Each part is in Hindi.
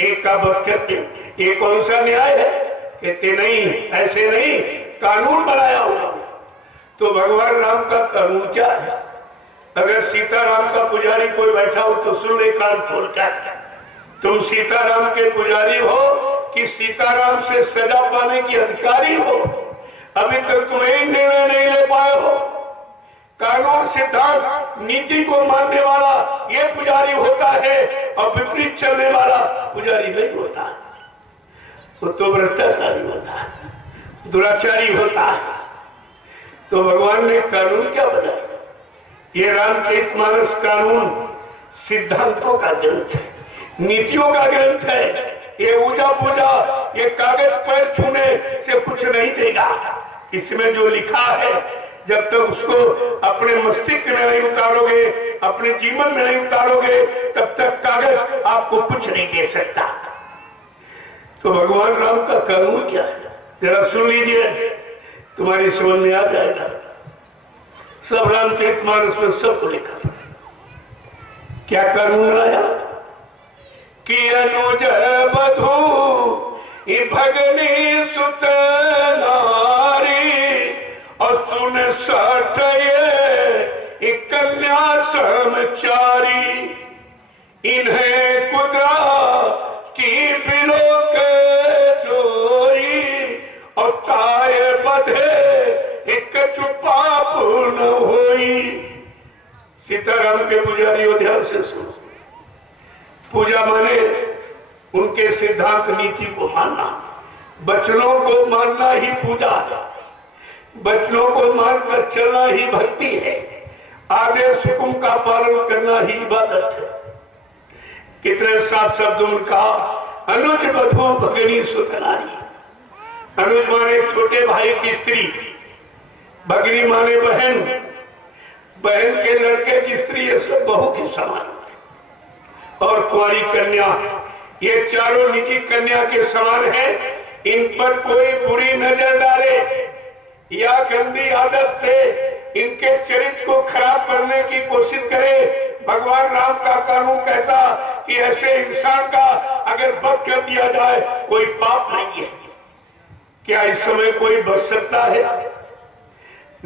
एक का वध करते, ये कौन सा न्याय है? कहते नहीं, ऐसे नहीं, कानून बनाया होगा। तो भगवान राम का कानून क्या है? अगर सीताराम का पुजारी कोई बैठा हो तो सुन ले कान खोलकर, तुम सीताराम के पुजारी हो कि सीताराम से सजा पाने की अधिकारी हो? अभी तक तुम्हें निर्णय नहीं ले पाए हो। कानून, सिद्धांत, नीति को मानने वाला ये पुजारी होता है और विपरीत चलने वाला पुजारी नहीं होता। तो भ्रष्टाचारी होता है, दुराचारी होता है। तो भगवान ने कानून क्या बनाया? ये रामचरितमानस कानून सिद्धांतों का ग्रंथ है, नीतियों का ग्रंथ है। ये ऊजा पूजा, ये कागज पैर छूने से कुछ नहीं देगा। इसमें जो लिखा है, जब तक उसको अपने मस्तिष्क में नहीं उतारोगे, अपने जीवन में नहीं उतारोगे, तब तक कागज आपको कुछ नहीं दे सकता। तो भगवान राम का कानून क्या है? जरा सुन लीजिए, तुम्हारी समझ में आ जाएगा। सब रामचरितमानस में सबको लिखा। क्या कानून आया कि अनुज वधू भगनी सुत नारी और सुन सठ कन्या समचारी, इन्हें कुदरा की बिलोक चोरी और ताय बधे एक चुपा पूर्ण होई। सीताराम के पुजारियों ध्यान से सुनो। पूजा माने उनके सिद्धांत नीति को मानना, वचनों को मानना ही पूजा है। वचनों को मानकर चलना ही भक्ति है। आदेश हुकुम का पालन करना ही इबादत है। कितने साफ शब्दों में कहा, अनुज वधू भगनी सुतनारी। अनुज माने छोटे भाई की स्त्री, भगनी माने बहन, बहन के लड़के की स्त्री, ये सब बहू की समान। और कुंवारी कन्या, ये चारों निजी कन्या के समान है। इन पर कोई बुरी नजर डाले या गंदी आदत से इनके चरित्र को खराब करने की कोशिश करे, भगवान राम का कानून कहता कि ऐसे इंसान का अगर वध कर दिया जाए कोई पाप नहीं है। क्या इस समय कोई बच सकता है?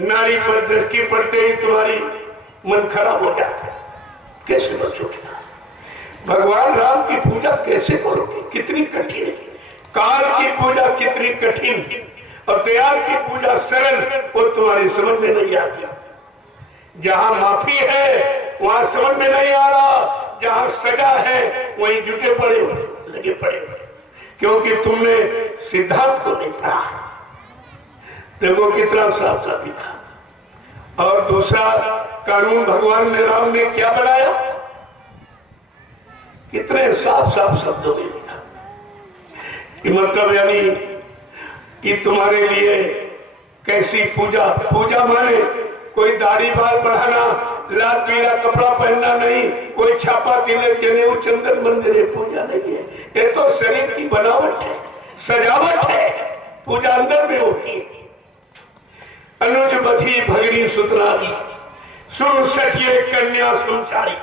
नारी पर दृष्टि पड़ते ही तुम्हारी मन खराब हो जाता है, कैसे बचोगे? भगवान राम की पूजा कैसे करोगे? कितनी कठिन है। काल की पूजा कितनी कठिन और दयाल की पूजा सरल, वो तुम्हारी समझ में नहीं आती। जहां माफी है वहां समझ में नहीं आ रहा, जहां सजा है वहीं जुटे पड़े हो, लगे पड़े हो, क्योंकि तुमने सिद्धांत को नहीं पढ़ा। देखो कितना साफ साफ लिखा। और दूसरा कानून भगवान ने, राम ने क्या बनाया? कितने साफ साफ शब्दों में लिखा कि मतलब यानी कि तुम्हारे लिए कैसी पूजा। पूजा माने कोई दाढ़ी बाल बढ़ाना, लाल पीला कपड़ा पहनना नहीं, कोई छापा तिलक जनेऊ चंदन मंदिर पूजा नहीं है। ये तो शरीर की बनावट है, सजावट है। पूजा अंदर में होती है। अनुज बधी भगनी सुतनारी, सुन सखिए कन्या सुनचारी।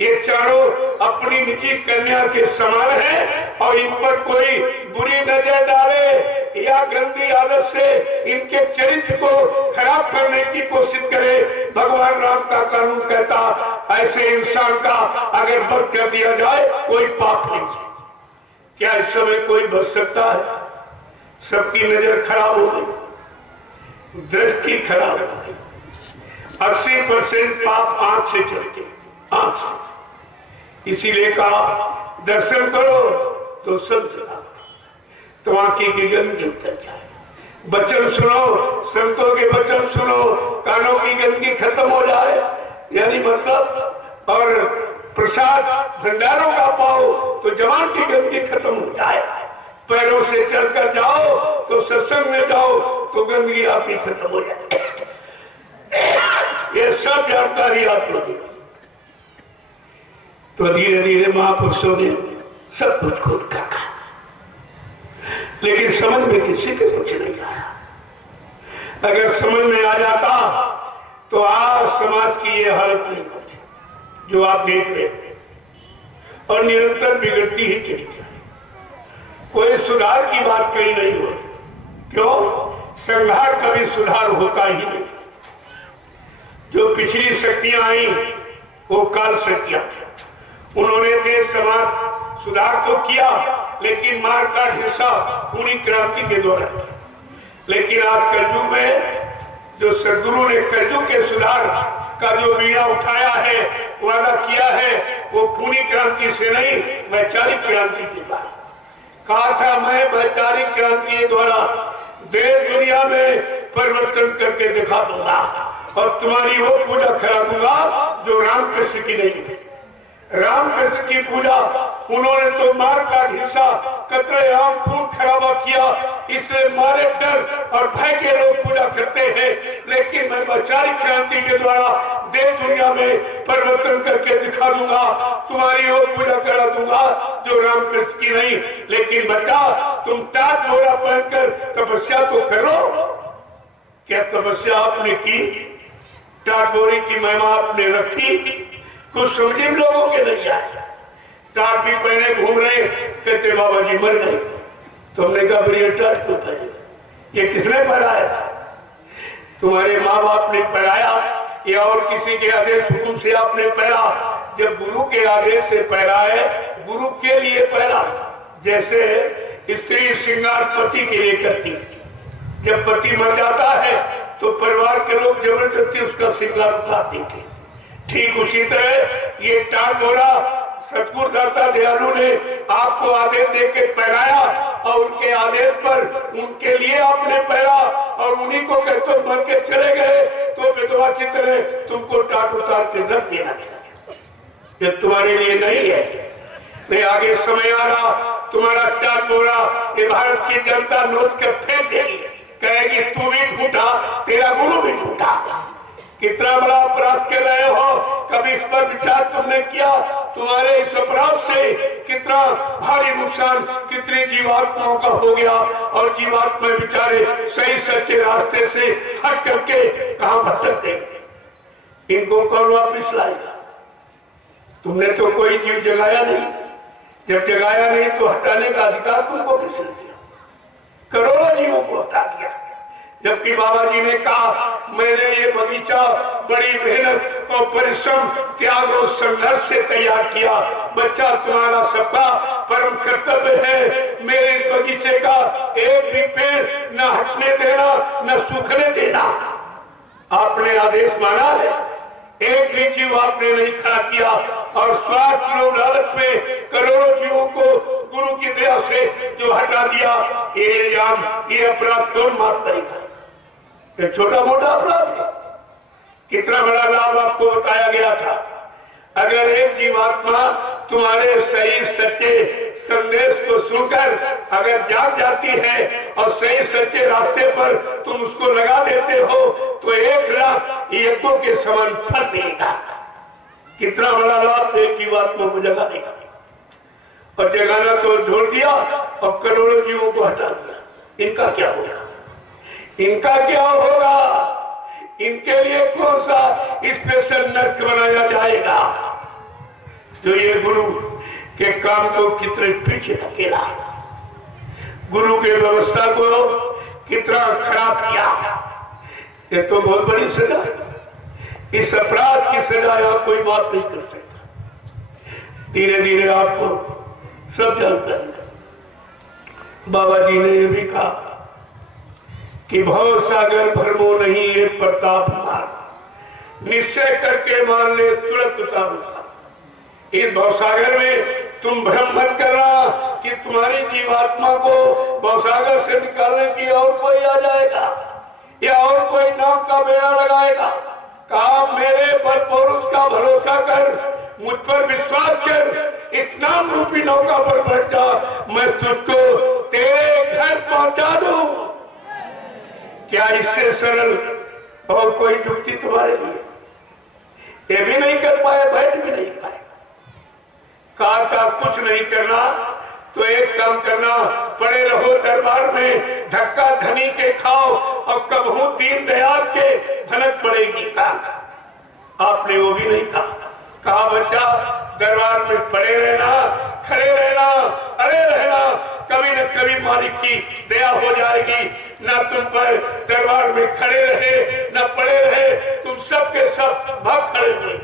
ये चारों अपनी निजी कन्या के समान है और इन पर कोई बुरी नजर डाले या गंदी आदत से इनके चरित्र को खराब करने की कोशिश करे, भगवान राम का कानून कहता ऐसे इंसान का अगर वध कर दिया जाए कोई पाप नहीं। क्या इस समय कोई बच सकता है? सबकी नजर खराब हो गई, दृष्टि खराब हो गई। 80% पाप आंख से चलते, आंख से। इसीलिए कहा दर्शन करो तो सब चला, तो आंखी की गंदगी उतर जाए। वचन सुनो, संतों के वचन सुनो, कानों की गंदगी खत्म हो जाए, यानी मतलब। और प्रसाद भंडारों का पाओ तो जवान की गंदगी खत्म हो जाए। पैरों से चलकर जाओ तो सत्संग में जाओ तो गंदगी आपकी खत्म हो जाए। ये सब जानकारी आपको दी। तो धीरे धीरे महापुरुषों ने सब कुछ खोल रखा, लेकिन समझ में किसी के कुछ नहीं आया। अगर समझ में आ जाता तो आज समाज की ये हालत नहीं होती जो आप देख रहे हैं। और निरंतर बिगड़ती ही चली जाए। कोई सुधार की बात कहीं नहीं हो। क्यों? संहार कभी सुधार होता ही नहीं। जो पिछली शक्तियां आई वो काल शक्तियां थी। उन्होंने देश समाज सुधार तो किया, लेकिन मार काट हिंसा पूरी क्रांति के द्वारा। लेकिन आज कलयुग में जो सदगुरु ने कलयुग के सुधार का जो बीड़ा उठाया है, वादा किया है, वो पूरी क्रांति से नहीं, वैचारिक क्रांति की बात कहा था। मैं वैचारिक क्रांति के द्वारा देश दुनिया में परिवर्तन करके दिखा दूंगा और तुम्हारी वो पूजा करा दूंगा जो रामकृष्ण की नहीं है। रामकृष्ण की पूजा उन्होंने तो मार काट हिंसा कतलेआम खून खराबा किया, इसलिए मारे डर और भय के लोग पूजा करते हैं। लेकिन मैं वैचारिक क्रांति के द्वारा देश दुनिया में परिवर्तन करके दिखा दूंगा, तुम्हारी वो पूजा करा दूंगा जो रामकृष्ण की नहीं। लेकिन बच्चा, तुम टाट मोरा पहनकर तपस्या तो करो। क्या तपस्या आपने की? टाट बोरी की महिमा आपने रखी? कुछ समझे लोगों के नहीं आए। टाट भी पहने घूम रहे, कहते बाबा जी मर गए। तो हमने कहा फिर ये टाट क्यों था? ये किसने पढ़ाया था? तुम्हारे माँ बाप ने पढ़ाया या और किसी के आदेश हुकुम से आपने पढ़ा? जब गुरु के आदेश से पढ़ा है, गुरु के लिए पढ़ा। जैसे स्त्री श्रृंगार पति के लिए करती, जब पति मर जाता है तो परिवार के लोग जबरदस्ती उसका श्रृंगार उतारते थे। ठीक उसी तरह ये टाट बोरा सतगुरु दाता दयालु ने आपको आदेश दे के पहनाया और उनके आदेश पर उनके लिए आपने पहना और उन्हीं को कहते मर के चले गए तो विधवा की तरह तुमको टाट उतार के रख देना चाहिए। ये तुम्हारे लिए नहीं है। मैं आगे समय आ रहा, तुम्हारा टाट बोरा ये भारत की जनता नोच कर फेंक देगी, कहेगी तू भी झूठा, तेरा गुरु भी झूठा। कितना बड़ा अपराध कर रहे हो, कभी इस पर विचार तुमने किया? तुम्हारे इस अपराध से कितना भारी नुकसान कितनी जीवात्माओं का हो गया और जीवात्मा बेचारे सही सच्चे रास्ते से हट करके कहां भटकते। इनको कौन वापिस लाएगा? तुमने तो कोई जीव जगाया नहीं, जब जगाया नहीं तो हटाने का अधिकार तुमको किसने दिया? करोड़ों जीवों को हटा दिया। जबकि बाबा जी ने कहा मैंने ये बगीचा बड़ी मेहनत और परिश्रम त्याग और संघर्ष से तैयार किया। बच्चा, तुम्हारा सबका परम कर्तव्य है मेरे इस बगीचे का एक भी पेड़ न हटने देना न सूखने देना। आपने आदेश माना है, एक भी जीव आपने नहीं खड़ा किया और स्वार्थ लोभ लालच में करोड़ों जीवों को गुरु की दया से जो हटा दिया, ये इल्जाम ये अपराध कौन माफ करेगा? ये छोटा मोटा अपराध है। कितना बड़ा लाभ आपको बताया गया था। अगर एक जीवात्मा तुम्हारे सही सच्चे संदेश को सुनकर अगर जाग जाती है और सही सच्चे रास्ते पर तुम उसको लगा देते हो तो 1 लाख यज्ञों के समान फल देगा। कितना बड़ा लाभ एक जीवात्मा को जगा देगा। और जगाना तो छोड़ दिया और करोड़ों जीवों को हटा दिया। इनका क्या होगा? इनका क्या होगा? इनके लिए कौन सा स्पेशल नर्क बनाया जाएगा जो ये गुरु के काम को कितने पीछे धकेला, गुरु के व्यवस्था को कितना खराब किया। ये तो बहुत बड़ी सजा है। इस अपराध की सजा यहां कोई बात नहीं कर सकता। धीरे धीरे आपको सब जानता है। बाबा जी ने यह भी कहा कि भव सागर भरमो नहीं ये प्रताप मार, निश्चय करके मान ले तुरंत उतारूंगा। इस भवसागर में तुम भ्रम मत करना कि तुम्हारी जीवात्मा को भवसागर से निकालने की और कोई आ जाएगा या और कोई नाम का बेड़ा लगाएगा। कहा मेरे बल पौरुष का भरोसा कर, मुझ पर विश्वास कर, इस नाम रूपी नौका पर बैठ जा, मैं तुझको तेरे घर पहुंचा दूं। क्या इससे सरल और कोई युक्ति तुम्हारे लिए? ये भी नहीं कर पाए, बैठ भी नहीं पाए। कहा कुछ नहीं करना तो एक काम करना, पड़े रहो दरबार में, धक्का धनी के खाओ और कबहू दीन दयाल के भनक पड़ेगी। कहा आपने वो भी नहीं कहा। कहा बच्चा दरबार में पड़े रहना, खड़े रहना, अरे रहना, कभी न कभी मालिक की दया हो जाएगी। न तुम पर दरबार में खड़े रहे न पड़े रहे, तुम सबके सब भाग खड़े हुए।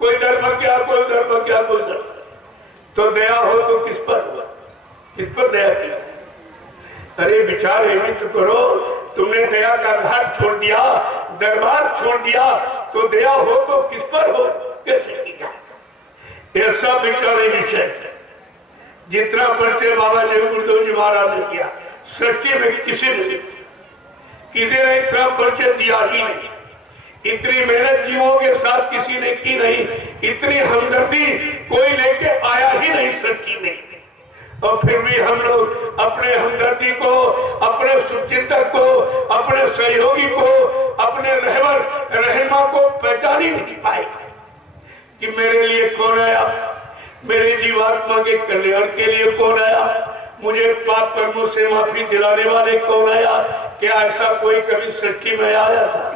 कोई डर भग गया, कोई डर भग गया, कोई डर। तो दया हो तो किस पर दया की? अरे विचार ये भी तो करो, तुमने दया का घाट छोड़ दिया, दरबार छोड़ दिया, तो दया हो तो किस पर हो, कैसे की जाए? यह सब विचार विषय जितना परिचय बाबा जय गुरुदेव जी महाराज ने किया, सच्चे में किसी ने इतना परिचय दिया ही नहीं। इतनी मेहनत जीवों के साथ किसी ने की नहीं, इतनी हमदर्दी कोई लेके आया ही नहीं सच्ची में। और फिर भी हम लोग अपने हमदर्दी को, अपने सुचिंतक को, अपने सहयोगी को, अपने रहमा को पहचान ही नहीं पाए कि मेरे लिए कौन आया, मेरे जीवात्मा के कल्याण के लिए कौन आया, मुझे पाप कर्मों से माफी दिलाने वाले कौन आया। क्या ऐसा कोई कभी सच्ची में आया था?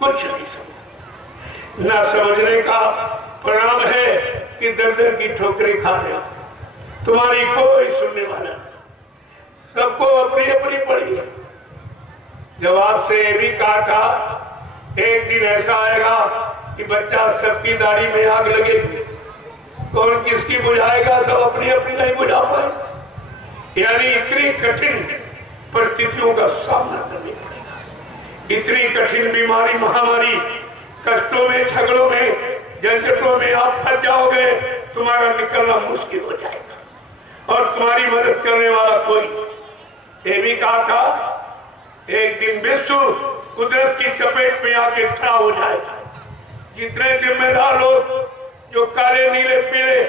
कुछ नहीं समझ। ना समझने का परिणाम है कि दर दर की ठोकरें खा रहे, तुम्हारी कोई सुनने वाला, सबको अपनी अपनी पड़ी है। जब आपसे ये भी कहा था एक दिन ऐसा आएगा कि बच्चा सबकी दाढ़ी में आग लगेगी, कौन किसकी बुझाएगा, सब अपनी अपनी नहीं बुझा पाए। यानी इतनी कठिन परिस्थितियों का सामना करना पड़ेगा, इतनी कठिन बीमारी, महामारी, कष्टों में, झगड़ों में, झंझटों में आप फंस जाओगे, तुम्हारा निकलना मुश्किल हो जाएगा और तुम्हारी मदद करने वाला कोई। ये भी कहा था एक दिन विश्व कुदरत की चपेट में आके खड़ा हो जाएगा। जितने जिम्मेदार लोग जो काले नीले पीले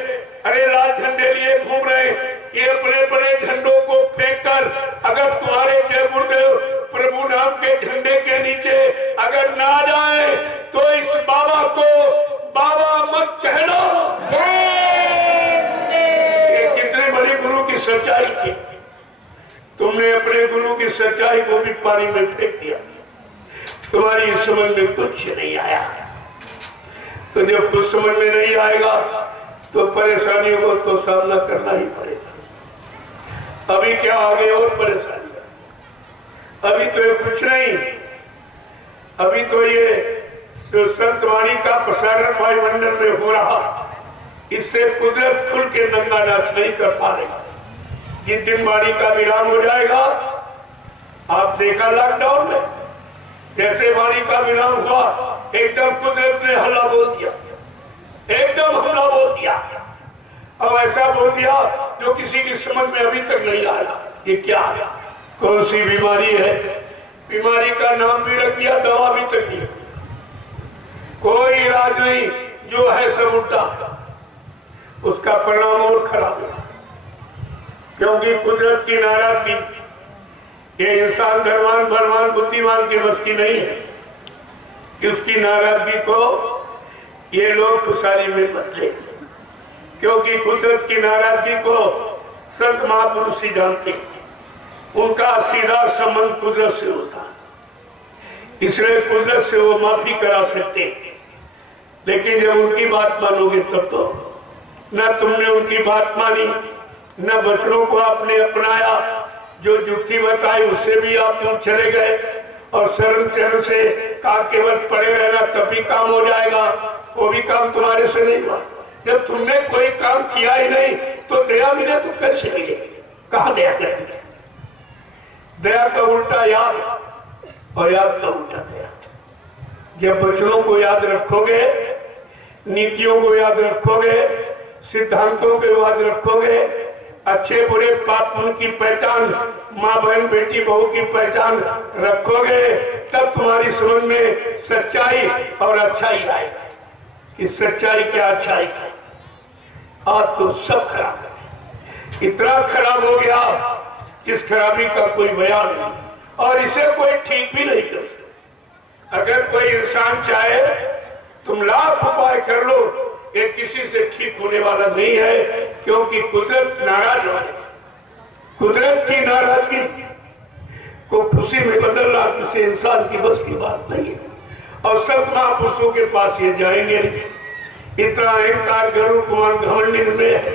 हरे लाल झंडे लिए घूम रहे, ये अपने बड़े झंडों को फेंककर अगर तुम्हारे जय गुरुदेव प्रभु नाम के झंडे के नीचे अगर ना जाए तो इस बाबा को बाबा मत कहना। ये कितने बड़े गुरु की सच्चाई थी। तुमने अपने गुरु की सच्चाई को भी पानी में फेंक दिया, तुम्हारी समझ में कुछ नहीं आया। तो जब कुछ समझ में नहीं आएगा तो परेशानियों को तो सामना करना ही पड़ेगा। अभी क्या आगे और परेशानी, अभी तो ये कुछ नहीं, अभी तो ये जो संतवाणी का प्रसारण वायुमंडल में हो रहा, इससे कुदरत खुल के नंगा नाच नहीं कर पा रही। जिस दिन वाणी का विराम हो जाएगा, आप देखा लॉकडाउन में जैसे वाणी का विराम हुआ, एकदम कुदरत ने हल्ला बोल दिया, एकदम हमला बोल दिया। अब ऐसा बोल दिया जो किसी की समझ में अभी तक नहीं आया। ये क्या है, कौन सी बीमारी है? बीमारी का नाम भी रख दिया, दवा भी तक नहीं, कोई इलाज नहीं, जो है सब उल्टा। उसका परिणाम और खराब है, क्योंकि कुदरत की नाराजगी ये इंसान धर्मान भरमान बुद्धिमान के बस की नहीं है कि उसकी नाराजगी को ये लोग खुशहाली में बदले, क्योंकि कुदरत की नाराजगी को संत महापुरुष ही जानते, उनका सीधा संबंध कुदरत से होता, इसलिए कुदरत से वो माफी करा सकते। लेकिन जब उनकी बात मानोगे तब तो न तुमने उनकी बात मानी, न बचनों को आपने अपनाया, जो युक्ति बताई उससे भी आप क्यों चले गए, और शरण चरण से कहा केवल पड़े रहना तभी काम हो जाएगा, वो भी काम तुम्हारे से नहीं हुआ। जब तुमने कोई काम किया ही नहीं तो दया मिले तो कैसे मिले? कहा दया करती है? दया का उल्टा याद और याद का उल्टा दया। जब वचनों को याद रखोगे, नीतियों को याद रखोगे, सिद्धांतों को याद रखोगे, अच्छे बुरे पाप पुण्य की पहचान, माँ बहन बेटी बहू की पहचान रखोगे, तब तुम्हारी समझ में सच्चाई और अच्छाई आएगी कि सच्चाई क्या अच्छाई क्या। आज तो सब खराब है, इतना खराब हो गया जिस खराबी का कोई बयान नहीं, और इसे कोई ठीक भी नहीं कर सकता। अगर कोई इंसान चाहे तुम लाख उपाय कर लो, ये किसी से ठीक होने वाला नहीं है, क्योंकि कुदरत नाराज हो। कुदरत की नाराजगी को खुशी में बदलना किसी इंसान की बस की बात नहीं है, और सब महापुरुषों के पास ये जाएंगे, इतना अहंकार गरुड़ कुमार घमंड में है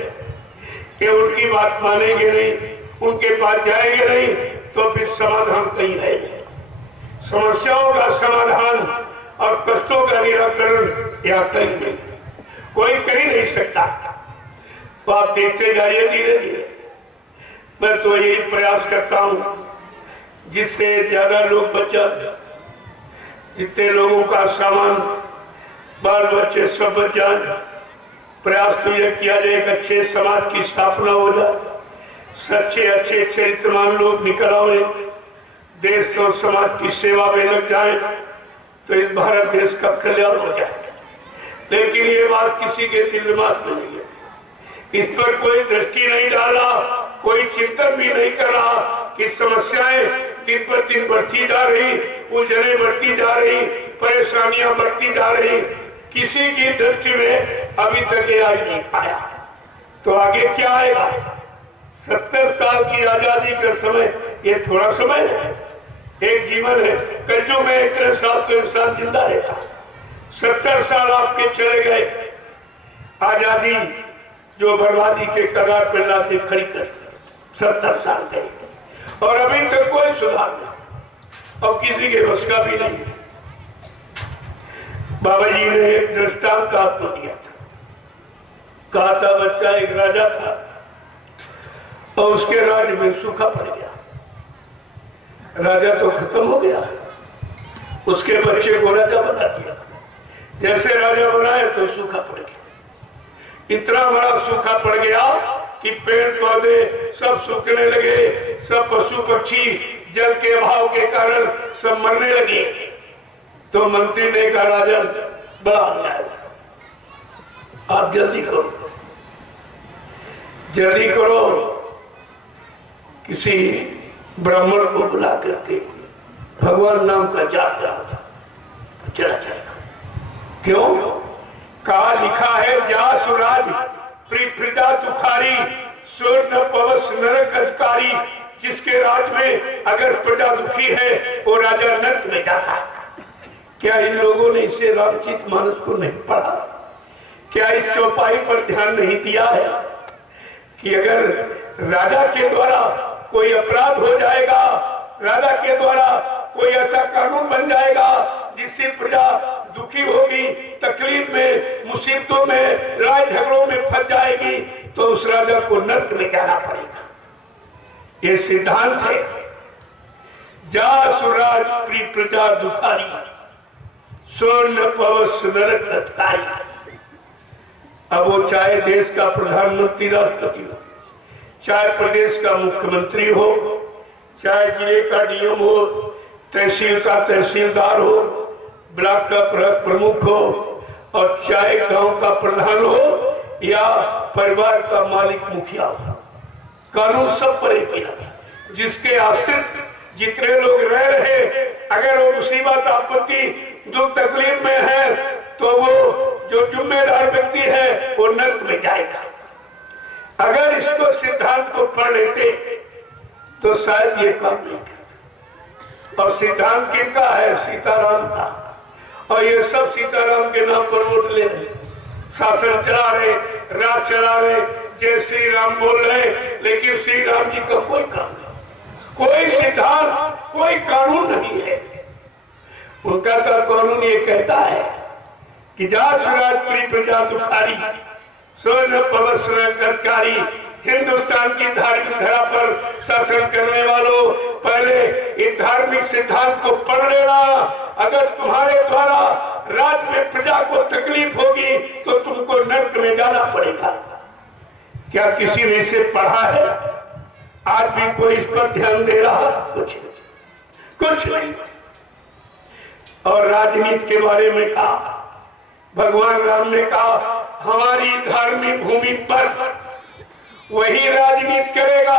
कि उनकी बात मानेंगे नहीं, उनके पास जाएंगे नहीं, तो फिर समाधान कहीं है नहीं। समस्याओं का समाधान और कष्टों का निराकरण या कहीं नहीं, कोई कर ही नहीं सकता। तो आप देखते जाइए धीरे धीरे। मैं तो यही प्रयास करता हूं जिससे ज्यादा लोग बच जाए, जितने लोगों का सामान बाल बच्चे सब बच जाए। प्रयास तो यह किया जाए कि अच्छे समाज की स्थापना हो जाए, सच्चे अच्छे चरित्रवान लोग निकल आए, देश और समाज की सेवा में लग जाए, तो इस भारत देश का कल्याण हो जाए। लेकिन ये बात किसी के दिल में नहीं है, इस पर कोई दृष्टि नहीं डाला, कोई चिंतन भी नहीं कर रहा कि समस्याएं दिन पर दिन बढ़ती जा रही, उलझने बढ़ती जा रही, परेशानियां बढ़ती जा रही। किसी की दृष्टि में अभी तक ये आज नहीं आया, तो आगे क्या आएगा? 70 साल की आजादी का समय ये थोड़ा समय है, एक जीवन है। कलयुग में इतने साल तो इंसान जिंदा रहता, 70 साल आपके चले गए, आजादी जो बर्बादी के कगार पर लाके खड़ी कर 70 साल गए, और अभी तक कोई सुधार नहीं और किसी के बस का भी नहीं। बाबा जी ने एक दृष्टांत आपको दिया था, कहा था बच्चा एक राजा था और उसके राज्य में सूखा पड़ गया। राजा तो खत्म हो गया, उसके बच्चे को राजा बना दिया। जैसे राजा बनाए तो सूखा पड़ गया, इतना बड़ा सूखा पड़ गया कि पेड़ पौधे सब सूखने लगे, सब पशु पक्षी जल के अभाव के कारण सब मरने लगे। तो मंत्री ने कहा राजा बड़ा अन्याय, आप जल्दी करो, जल्दी करो, किसी ब्राह्मण को बुला करके भगवान नाम का जाप रहा था, चला जाएगा। क्यों? कहा लिखा है जा सुराज प्रजा दुखारी स्वर्ण पवस नरक अधिकारी। जिसके राज में अगर प्रजा दुखी है वो राजा नरक में जाता है। क्या इन लोगों ने इसे रामचरित मानस को नहीं पढ़ा? क्या इस चौपाई पर ध्यान नहीं दिया है कि अगर राजा के द्वारा कोई अपराध हो जाएगा, राजा के द्वारा कोई ऐसा कानून बन जाएगा जिससे प्रजा दुखी होगी, तकलीफ में, मुसीबतों में, लड़ाई झगड़ों में फंस जाएगी, तो उस राजा को नरक में जाना पड़ेगा। ये सिद्धांत है, जा सुराज प्री प्रजा दुखारी स्वर्ण पवस नरक अधिकारी। अब वो चाहे देश का प्रधानमंत्री राष्ट्रपति हो, चाहे प्रदेश का मुख्यमंत्री हो, चाहे जिले का डीएम हो, तहसील का तहसीलदार हो, ब्लॉक का प्रमुख हो, और चाहे गांव का प्रधान हो या परिवार का मालिक मुखिया हो, कानून सब पर एक ही। जिसके आश्रित जितने लोग रह रहे, अगर वो मुसीबत आपत्ति दुख तकलीफ में है तो वो जो जिम्मेदार व्यक्ति है वो नरक में जाएगा। अगर इसको सिद्धांत को पढ़ लेते तो शायद ये काम नहीं करते। और सिद्धांत किनका है? सीताराम का। और ये सब सीताराम के नाम पर वोट ले रहे, शासन चला रहे, राज चला रहे, जय श्री राम बोल रहे, लेकिन श्री राम जी का कोई काम नहीं, कोई सिद्धांत, कोई कानून नहीं है। उनका तो कानून ये कहता है कि जा सुराज प्री प्रजा दुखारी स्वर्ण पवस सरकारी। हिंदुस्तान की धार्मिक धरा पर शासन करने वालों, पहले इस धार्मिक सिद्धांत को पढ़ लेना। अगर तुम्हारे द्वारा राज्य में प्रजा को तकलीफ होगी तो तुमको नरक में जाना पड़ेगा। क्या किसी ने इसे पढ़ा है? आज भी कोई इस पर ध्यान दे रहा? कुछ नहीं। और राजनीति के बारे में कहा, भगवान राम ने कहा हमारी धार्मिक भूमि पर वही राजनीति करेगा।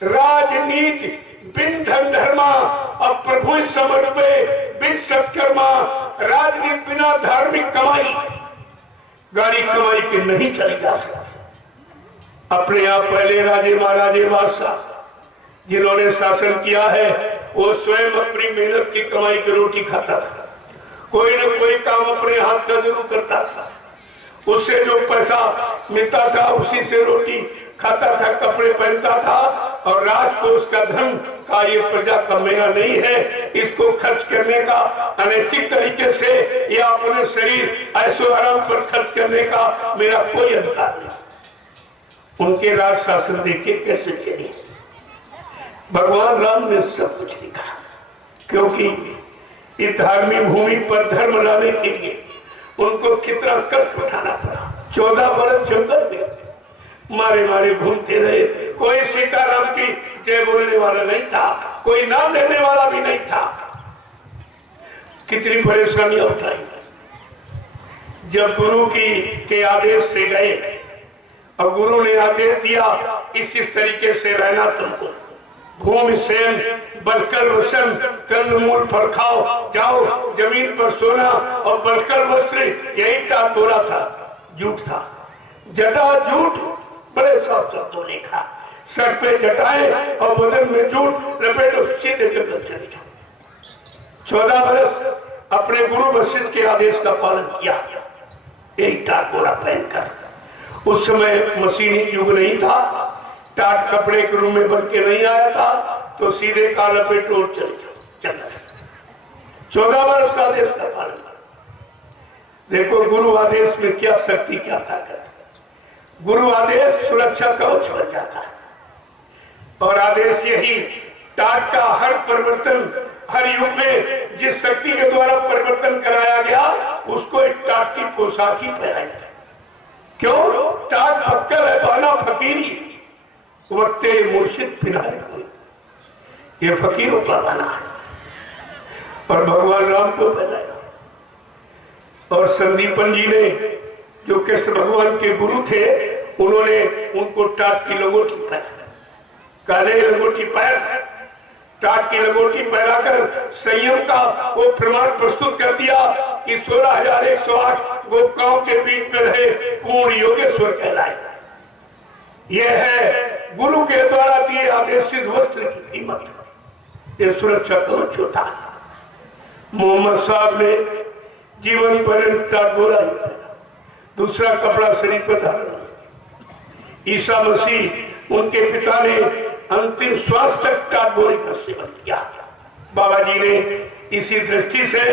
राजनीति बिन धन धर्मा और प्रभु समर्पे बिन सत्कर्मा। राजनीति बिना धार्मिक कमाई, गाड़ी कमाई के नहीं चली जा सकती। अपने आप पहले राजे महाराजे बादशाह जिन्होंने शासन किया है वो स्वयं अपनी मेहनत की कमाई की रोटी खाता था, कोई न कोई काम अपने हाथ का जरूर करता था। उससे जो पैसा मिलता था उसी से रोटी खाता था, कपड़े पहनता था। और राजकोष का धन का ये प्रजा का मेरा नहीं है, इसको खर्च करने का अनैतिक तरीके से या अपने शरीर ऐशो आराम पर खर्च करने का मेरा कोई अधिकार नहीं। उनके राज शासन देखिए कैसे चले। भगवान राम ने सब कुछ लिखा, क्योंकि इस धार्मिक भूमि पर धर्म लाने के लिए उनको कितना कष्ट उठाना पड़ा। 14 वर्ष जंगल में मारे मारे घूमते रहे। कोई सीताराम की जय बोलने वाला नहीं था, कोई नाम लेने वाला भी नहीं था। कितनी परेशानियां उठाई। जब गुरु के आदेश से गए और गुरु ने आदेश दिया इस तरीके से रहना, तुमको भूमि सेन बलकर वसन कंदमूल फल खाओ, जाओ जमीन पर सोना और बलकर वस्त्र, यही टाटोरा था, झूठ था। जटा झूठ बड़े साफ शब्दों लिखा, सर पे जटाए और बदन में झूठ लपेटो, सीधे जंगल चले जाओ। 14 वर्ष अपने गुरु वशिष्ठ के आदेश का पालन किया, यही टाटोरा पहनकर। उस समय मशीनी युग नहीं था, टाट कपड़े के रूम में बन के नहीं आया था, तो सीधे का लपेटो और चले जाओ। 14 वर्ष आदेश का पालन। देखो गुरु आदेश में क्या शक्ति, क्या ताकत। गुरु आदेश सुरक्षा कवच बन जाता है। और आदेश यही, टाट का हर परिवर्तन हर युग में जिस शक्ति के द्वारा परिवर्तन कराया गया उसको एक टाट की पोशाक ही पहनाई जाए। क्यों? टाट फक्कर है, बाना फकीरी, वक्ते मुर्शिद फिनाए हुए, ये फकीरों का बना है। और भगवान राम को बनाया। और संदीपन जी ने जो कृष्ण भगवान के गुरु थे, उन्होंने उनको टाट की लंगोटी पहना, काले लंगोटी पहन टाट की लंगोटी पहनाकर संयम का वो प्रमाण प्रस्तुत कर दिया कि 16,108 गोपिकाओं के बीच में रहे पूर्ण योगेश्वर कहलाए। यह है गुरु के द्वारा दिए आदेशित वस्त्र की कीमत। ये सुरक्षा कवच होता है। मोहम्मद साहब ने जीवन पर्यंत टाटगोरा दूसरा कपड़ा शरीर पर धारण। ईसा मसीह उनके पिता ने अंतिम श्वास तक टाटगोरे का सेवन किया। बाबा जी ने इसी दृष्टि से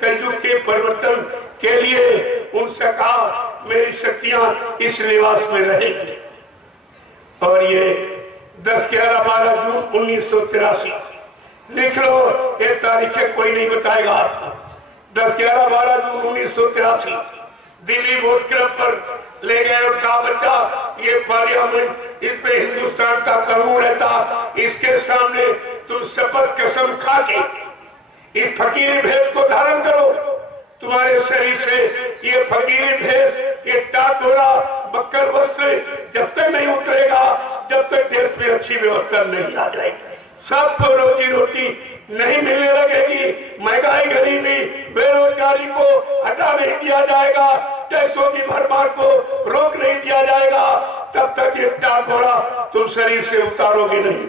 कलयुग के परिवर्तन के लिए उनसे कहा, मेरी शक्तियां इस निवास में रहेगी। और ये 10, 11, 12 जून 1983 लिख लो, ये तारीखें कोई नहीं बताएगा आपको। 10, 11, 12 जून 1983 दिल्ली वोट क्लब पर ले गए और कहा, बच्चा ये पार्लियामेंट, इस पे हिंदुस्तान का कानून रहता, इसके सामने तुम शपथ कसम खा के इस फकीरी भेष को धारण करो। तुम्हारे शरीर से ये फकीरी भेष, ये टाटोरा बक्कर वस्त्र जब तक नहीं उतरेगा, जब तक देश में अच्छी व्यवस्था नहीं आ जाएगी, सबको रोजी रोटी नहीं मिलने लगेगी, महंगाई गरीबी बेरोजगारी को हटा नहीं दिया जाएगा, टैक्सों की भरमार को रोक नहीं दिया जाएगा, तब तक ये टाटोरा तुम शरीर से उतारोगे नहीं।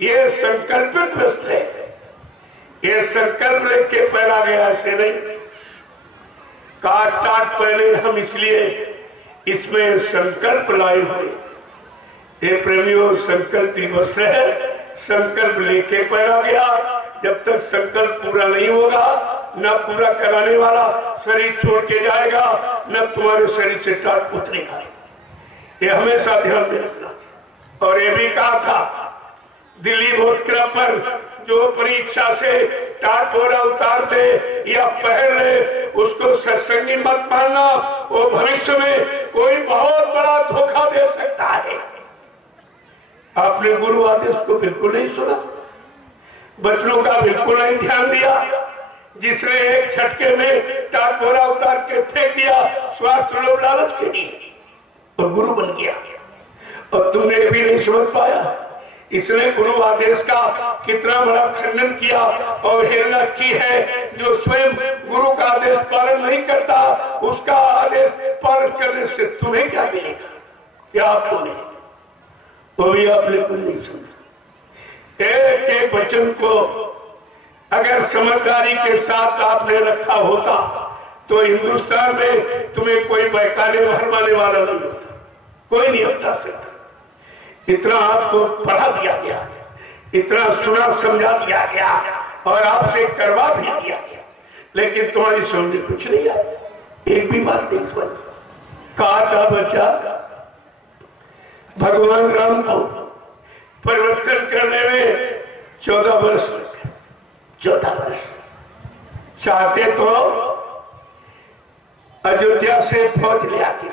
ये संकल्पित वस्त्र है, ये संकल्प लेके पहना गया, ऐसे नहीं। काट टाट पहले हम इसलिए इसमें संकल्प लाए हुए। ये प्रेमियों संकल्प वस्त्र है, संकल्प लेके पहना गया। जब तक संकल्प पूरा नहीं होगा, न पूरा कराने वाला शरीर छोड़ के जाएगा, न तुम्हारे शरीर से टाट उतरेगा। ये हमेशा ध्यान में रखना। और ये भी कहा था दिल्ली वोट क्लब पर जो परीक्षा से टाटोरा उतार दे या पहन ले, उसको सत्संगी मत मानना, वो भविष्य में कोई बहुत बड़ा धोखा दे सकता है। आपने गुरु आदेश को बिल्कुल नहीं सुना, बच्चों का बिल्कुल नहीं ध्यान दिया। जिसने एक झटके में टाटोरा उतार के फेंक दिया स्वास्थ्य लोभ लालच के लिए, और गुरु बन गया। और तुमने भी नहीं समझ पाया, इसने गुरु आदेश का कितना बड़ा खंडन किया और हेलना की है। जो स्वयं गुरु का आदेश पालन नहीं करता, उसका आदेश पालन करने से तुम्हें क्या मिलेगा, क्या आपको नहीं, वो भी आपने कुछ नहीं समझा। एक एक वचन को अगर समझदारी के साथ आपने रखा होता तो हिंदुस्तान में तुम्हें कोई बहकाने भरमाने वाला नहीं होता, कोई नहीं हटा सकता। इतना आपको पढ़ा दिया गया, इतना सुना समझा दिया गया और आपसे करवा भी दिया गया, लेकिन तुम्हारी समझ कुछ नहीं आया, एक भी बात नहीं समझ। कहा था बच्चा भगवान राम को परिवर्तन करने में 14 वर्ष लगे। 14 वर्ष चाहते तो अयोध्या से फौज ले आते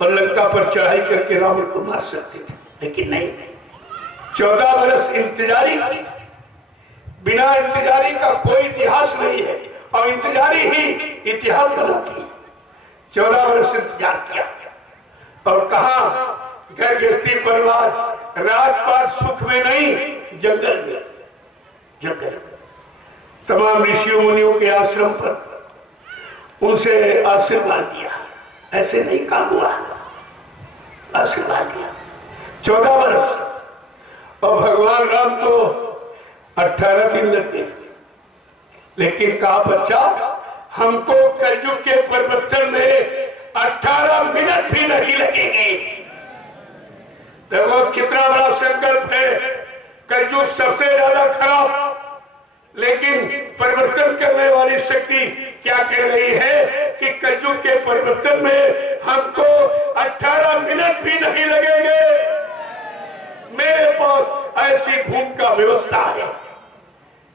और लंका पर चढ़ाई करके रावण को मार सकते थे, लेकिन नहीं। 14 वर्ष इंतजारी की, बिना इंतजारी का कोई इतिहास नहीं है और इंतजारी ही इतिहास बनाती है। 14 वर्ष इंतजार किया और कहा घर गृहस्थी परिवार राजपाट सुख में नहीं, जंगल में, जंगल में तमाम ऋषियों मुनियों के आश्रम पर उनसे आशीर्वाद दिया। ऐसे नहीं काम हुआ, आशीर्वाद दिया। 14 वर्ष और भगवान राम को 18 दिन लगते, लेकिन कहा बच्चा हमको कलयुग के परिवर्तन में 18 मिनट भी नहीं लगेंगे। देखो कितना बड़ा संकल्प है। कलयुग सबसे ज्यादा खराब, लेकिन परिवर्तन करने वाली शक्ति क्या कह रही है कि कलयुग के परिवर्तन में हमको 18 मिनट भी नहीं लगेंगे। मेरे पास ऐसी भूमिका व्यवस्था है,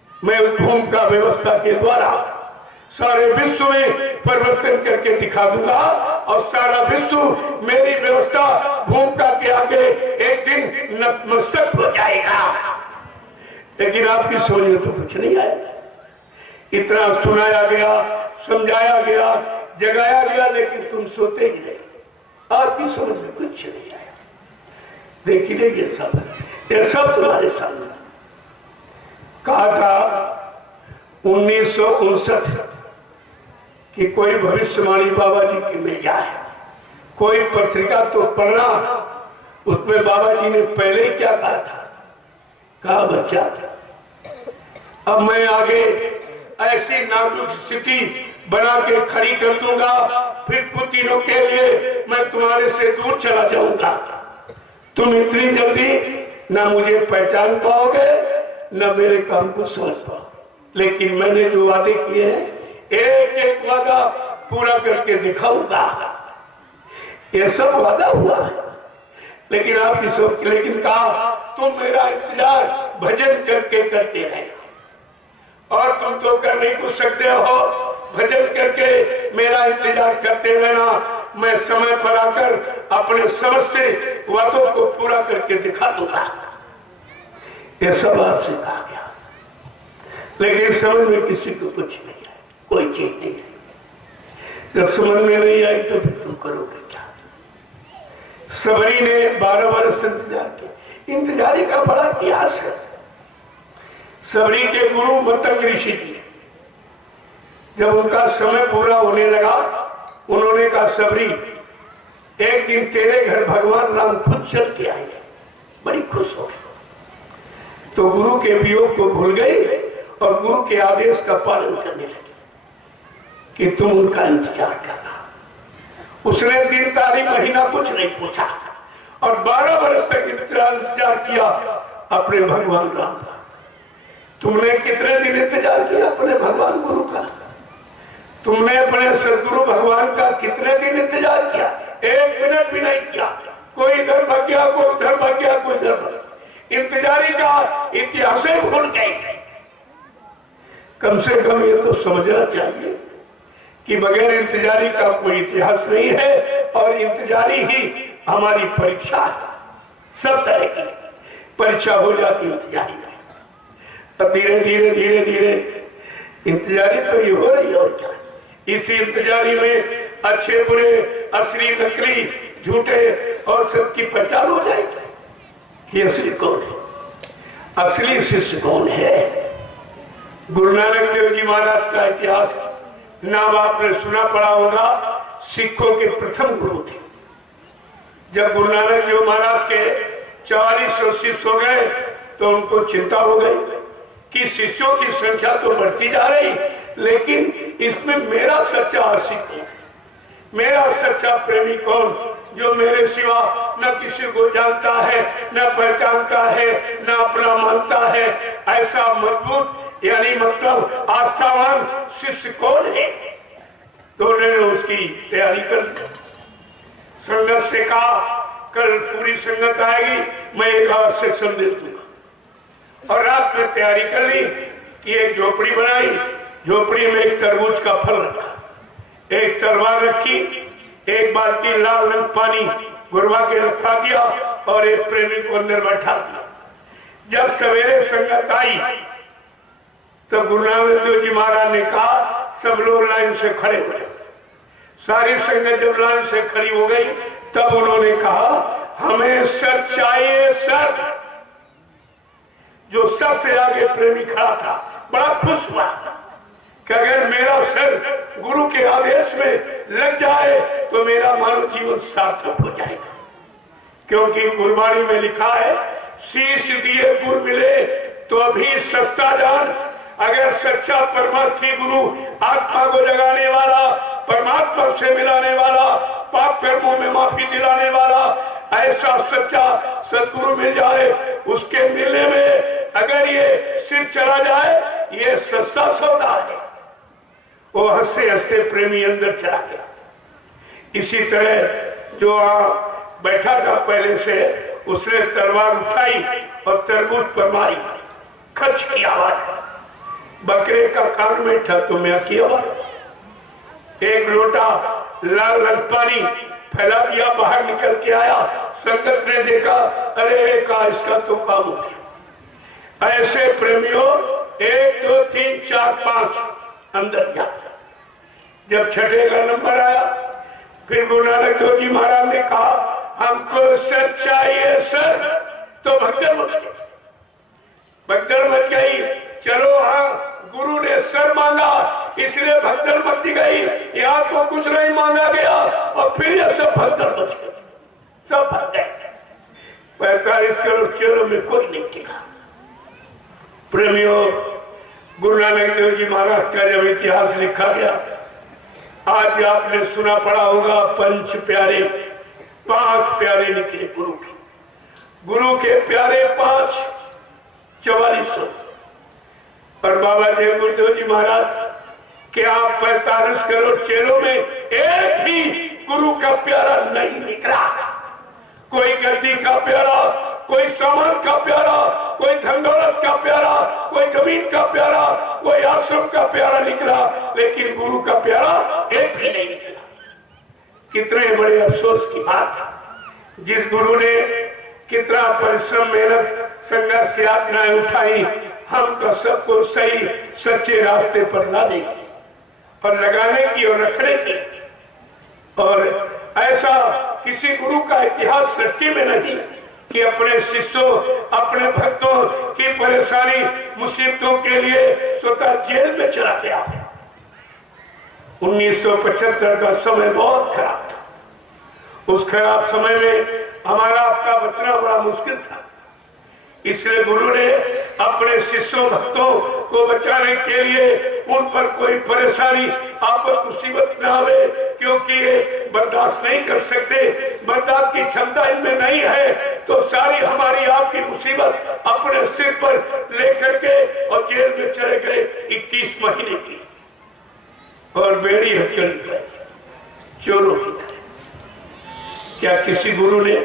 मैं उस भूमिका व्यवस्था के द्वारा सारे विश्व में परिवर्तन करके दिखा दूंगा और सारा विश्व मेरी व्यवस्था भूमिका के आगे एक दिन नतमस्तक हो जाएगा। लेकिन आपकी समझ में तो कुछ नहीं आएगा। इतना सुनाया गया, समझाया गया, जगाया गया, लेकिन तुम सोते ही नहीं। आपकी समझ में कुछ नहीं आया। देखिए ये सब तुम्हारे सामने। कहा था 1959 कि कोई भविष्यवाणी बाबा जी की मिल जाए, कोई पत्रिका तो पढ़ना, उसमें बाबा जी ने पहले ही क्या कहा था। कहा बच्चा अब मैं आगे ऐसी नाजुक स्थिति बना के खड़ी कर दूंगा, फिर कुछ दिनों के लिए मैं तुम्हारे से दूर चला जाऊंगा। तुम इतनी जल्दी ना मुझे पहचान पाओगे न मेरे काम को समझ पाओ, लेकिन मैंने जो वादे किए हैं एक एक वादा पूरा करके दिखाऊंगा। ये सब वादा हुआ है, लेकिन आपकी सोच, लेकिन कहा तुम मेरा इंतजार भजन करके करते रहे, और तुम तो कर नहीं कुछ सकते हो। भजन करके मेरा इंतजार करते रहना, मैं समय पर आकर अपने समस्त वादों को पूरा करके दिखा दूंगा। ये सब आपसे कहा गया, लेकिन समझ में किसी को कुछ नहीं है, कोई चीज नहीं है। जब समझ में नहीं आई तो फिर तुम करोगे क्या। सबरी ने 12 वर्ष इंतजार किया। इंतजारी का बड़ा इतिहास है। सबरी के गुरु मतंग ऋषि जी, जब उनका समय पूरा होने लगा, उन्होंने कहा सबरी एक दिन तेरे घर भगवान राम खुद चल के आएंगे। बड़ी खुश हो गई, तो गुरु के वियोग को भूल गए और गुरु के आदेश का पालन करने लगे कि तुम उनका इंतजार करना। उसने दिन तारीख महीना कुछ नहीं पूछा और 12 वर्ष तक इंतजार किया अपने भगवान राम का। तुमने कितने दिन इंतजार किया अपने भगवान गुरु का? तुमने अपने सदगुरु भगवान का कितने दिन इंतजार किया? 1 मिनट भी नहीं किया। कोई इधर भाग गया, कोई उधर भाग गया, कोई इधर भाग गया। इंतजारी का इतिहास भूल गए। कम से कम ये तो समझना चाहिए कि बगैर इंतजारी का कोई इतिहास नहीं है और इंतजारी ही हमारी परीक्षा है। सब तरह की परीक्षा हो जाती इंतजारी में। तो धीरे धीरे धीरे धीरे इंतजारी तो ये हो रही है और क्या। इसी इंतजारी में अच्छे बुरे, असली नकली, झूठे और सबकी पहचान हो जाएगी कि असली कौन है, असली शिष्य कौन है। गुरु नानक देव जी महाराज का इतिहास नाम आपने सुना पड़ा होगा। सिखों के प्रथम गुरु थे। जब गुरु नानक देव महाराज के 4400 शिष्य हो गए तो उनको चिंता हो गई कि शिष्यों की संख्या तो बढ़ती जा रही, लेकिन इसमें मेरा सच्चा आशिक कौन, मेरा सच्चा प्रेमी कौन, जो मेरे सिवा न किसी को जानता है, न पहचानता है, न अपना मानता है। ऐसा मजबूत यानी मतलब आस्थावान शिष्य कौन है? तो उन्होंने उसकी तैयारी कर दी। संगत से कहा कल पूरी संगत आएगी, मैं एक आवश्यक संदेश दूंगा। और रात में तैयारी कर ली कि एक झोपड़ी बनाई, झोपड़ी में एक तरबूज का फल रखा, एक तलवार रखी, एक बाल्टी लाल रंग पानी गुरबा के रखा दिया और एक प्रेमी को अंदर बैठा दिया। जब सवेरे संगत आई तो गुरु नानक देव जी महाराज ने कहा सब लोग लाइन से खड़े हो जाओ। सारी संगत जब लाइन से खड़ी हो गई तब उन्होंने कहा हमें सर चाहिए, सर। जो सबसे आगे प्रेमी खड़ा था बड़ा खुश हुआ कि अगर मेरा सर गुरु के आदेश में लग जाए तो मेरा मानव जीवन सार्थक हो जाएगा। क्योंकि गुरबाणी में लिखा है शीश दिए गुरु मिले तो अभी सस्ता जान। अगर सच्चा परमार्थी गुरु, आत्मा को जगाने वाला, परमात्मा से मिलाने वाला, पाप कर्मों में माफी दिलाने वाला ऐसा सच्चा सदगुरु मिल जाए, उसके मिलने में अगर ये सिर चला जाए ये सस्ता सौदा है। वो हंसते हंसते प्रेमी अंदर चला गया। इसी तरह जो बैठा था पहले से उसने तलवार उठाई और तरबूज पर मारी, खच की आवाज, बकरे का कान में था तो मैं की आवाज। एक लोटा लाल रंग पानी फैला दिया, बाहर निकल के आया। संगत ने देखा अरे का इसका तो काम हो गया। ऐसे प्रेमियों 1 2 3 4 5 अंदर गया। जब छठे का नंबर आया फिर गुरु नानक देव जी महाराज ने कहा हमको सर चाहिए, सर। तो भगदड़ मच गई, भगदड़ मच गई। चलो हाँ गुरु ने सर मांगा इसलिए भगदड़ मच गई, यहाँ तो कुछ नहीं मांगा गया और फिर ये सब भगदड़ मच गई, सब भाग गए। 45 करोड़ चेलों में कोई नहीं टिका। प्रेमियों गुरु नानक देव जी महाराज का जब इतिहास लिखा गया, आज आपने सुना पड़ा होगा पंच प्यारे, 5 प्यारे निकले गुरु के। गुरु के प्यारे 5, 4400। और बाबा देव गुरुदेव जी महाराज के आप 45 करोड़ चेलों में एक भी गुरु का प्यारा नहीं निकला। कोई गति का प्यारा, कोई सामान का प्यारा, कोई धन दौलत का प्यारा, कोई जमीन का प्यारा, कोई आश्रम का प्यारा निकला, लेकिन गुरु का प्यारा एक भी नहीं निकला। कितने बड़े अफसोस की बात है। जिस गुरु ने कितना परिश्रम, मेहनत, संघर्ष, यातनाएं उठाई, हम तो सबको सही सच्चे रास्ते पर लाने की और लगाने की और रखने की। और ऐसा किसी गुरु का इतिहास सृष्टि में नहीं कि अपने शिष्यों, अपने भक्तों की परेशानी, मुसीबतों के लिए स्वतः जेल में चला गया। 1975 का समय बहुत खराब था। उस खराब समय में हमारा आपका बचना बड़ा मुश्किल था। इसलिए गुरु ने अपने शिष्यों, भक्तों को बचाने के लिए उन पर कोई परेशानी, आपद, मुसीबत न आवे, क्योंकि ये बर्दाश्त नहीं कर सकते, बर्दाश्त की क्षमता इनमें नहीं है, तो सारी हमारी आपकी मुसीबत अपने सिर पर लेकर के और जेल में चले गए 21 महीने की। और बेड़ी हथकड़ी गए चोरों की तरह। क्या किसी गुरु ने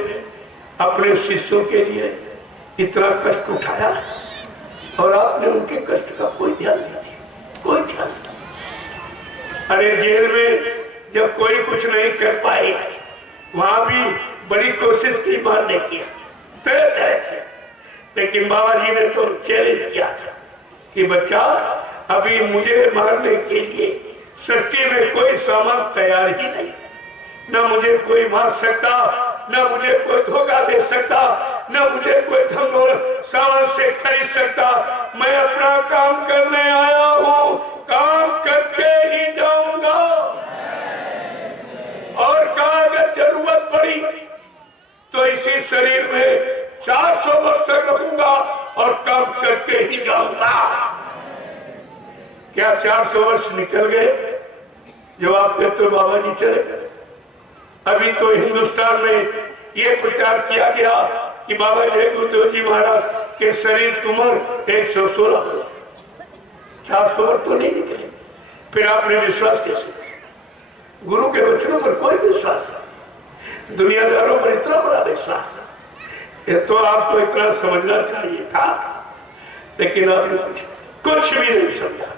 अपने शिष्यों के लिए इतना कष्ट उठाया और आपने उनके कष्ट का कोई ध्यान नहीं दिया, कोई ध्यान नहीं। अरे जेल में जब कोई कुछ नहीं कर पाए, वहां भी बड़ी कोशिश की मारने की तरह तरह से, लेकिन बाबा जी ने तो चैलेंज किया था कि बच्चा अभी मुझे मारने के लिए सृष्टि में कोई सामान तैयार ही नहीं, न मुझे कोई मार सकता, न मुझे कोई धोखा दे सकता, न मुझे कोई धन सामान से खरीद सकता। मैं अपना काम करने आया हूँ, काम करके ही जाऊंगा। और कहा अगर जरूरत पड़ी तो इसी शरीर में 400 वर्ष तक रहूंगा और काम करके ही जाऊंगा। क्या 400 वर्ष निकल गए? जवाब कहते हो बाबा जी चले गए। अभी तो हिंदुस्तान में ये प्रचार किया गया कि बाबा जय गुरुदेव जी महाराज के शरीर की उम्र 116, 400 वर्ष तो नहीं निकले। फिर आपने विश्वास कैसे? गुरु के वचनों पर कोई विश्वास नहीं, दुनियादारों पर इतना बड़ा विश्वास है। ये तो आपको इतना समझना चाहिए था, लेकिन आपने कुछ भी नहीं समझा।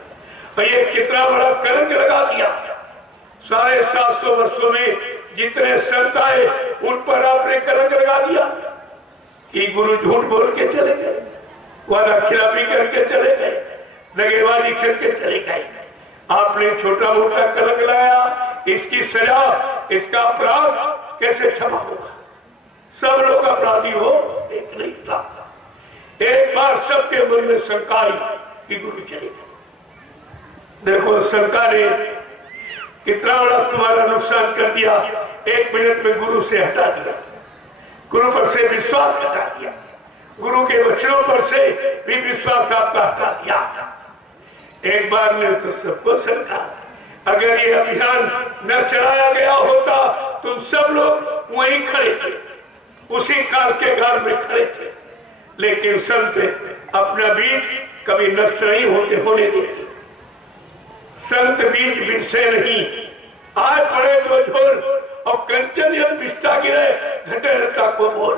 और ये कितना बड़ा कलंक लगा दिया। 750 वर्षों में जितने संत आए उन पर आपने कलंक लगा दिया कि गुरु झूठ बोल के चले गए, वादा खिलाफी करके चले गए, दगेबाजी करके चले गए। आपने छोटा मोटा कलंक लाया, इसकी सजा, इसका अपराध कैसे क्षमा होगा? सब लोग अपराधी हो, एक नहीं था। एक बार सबके मन में शंका आई कि गुरु चले गए। देखो शंका ने कितना बड़ा तुम्हारा नुकसान कर दिया। 1 मिनट में गुरु से हटा दिया, गुरु पर से विश्वास हटा दिया, गुरु के वचनों पर से भी विश्वास आपका हटा दिया। एक बार ने तो सबको शंका, अगर ये अभियान न चलाया गया होता तुम सब लोग वहीं खड़े थे, उसी काल के गाल में खड़े थे। लेकिन संत अपना बीज कभी नष्ट नहीं होने देते। संत बीज बिनसे नहीं, आज पड़े तो झोल और कंचन यद बिस्टा गिरे घटे रता को बोल।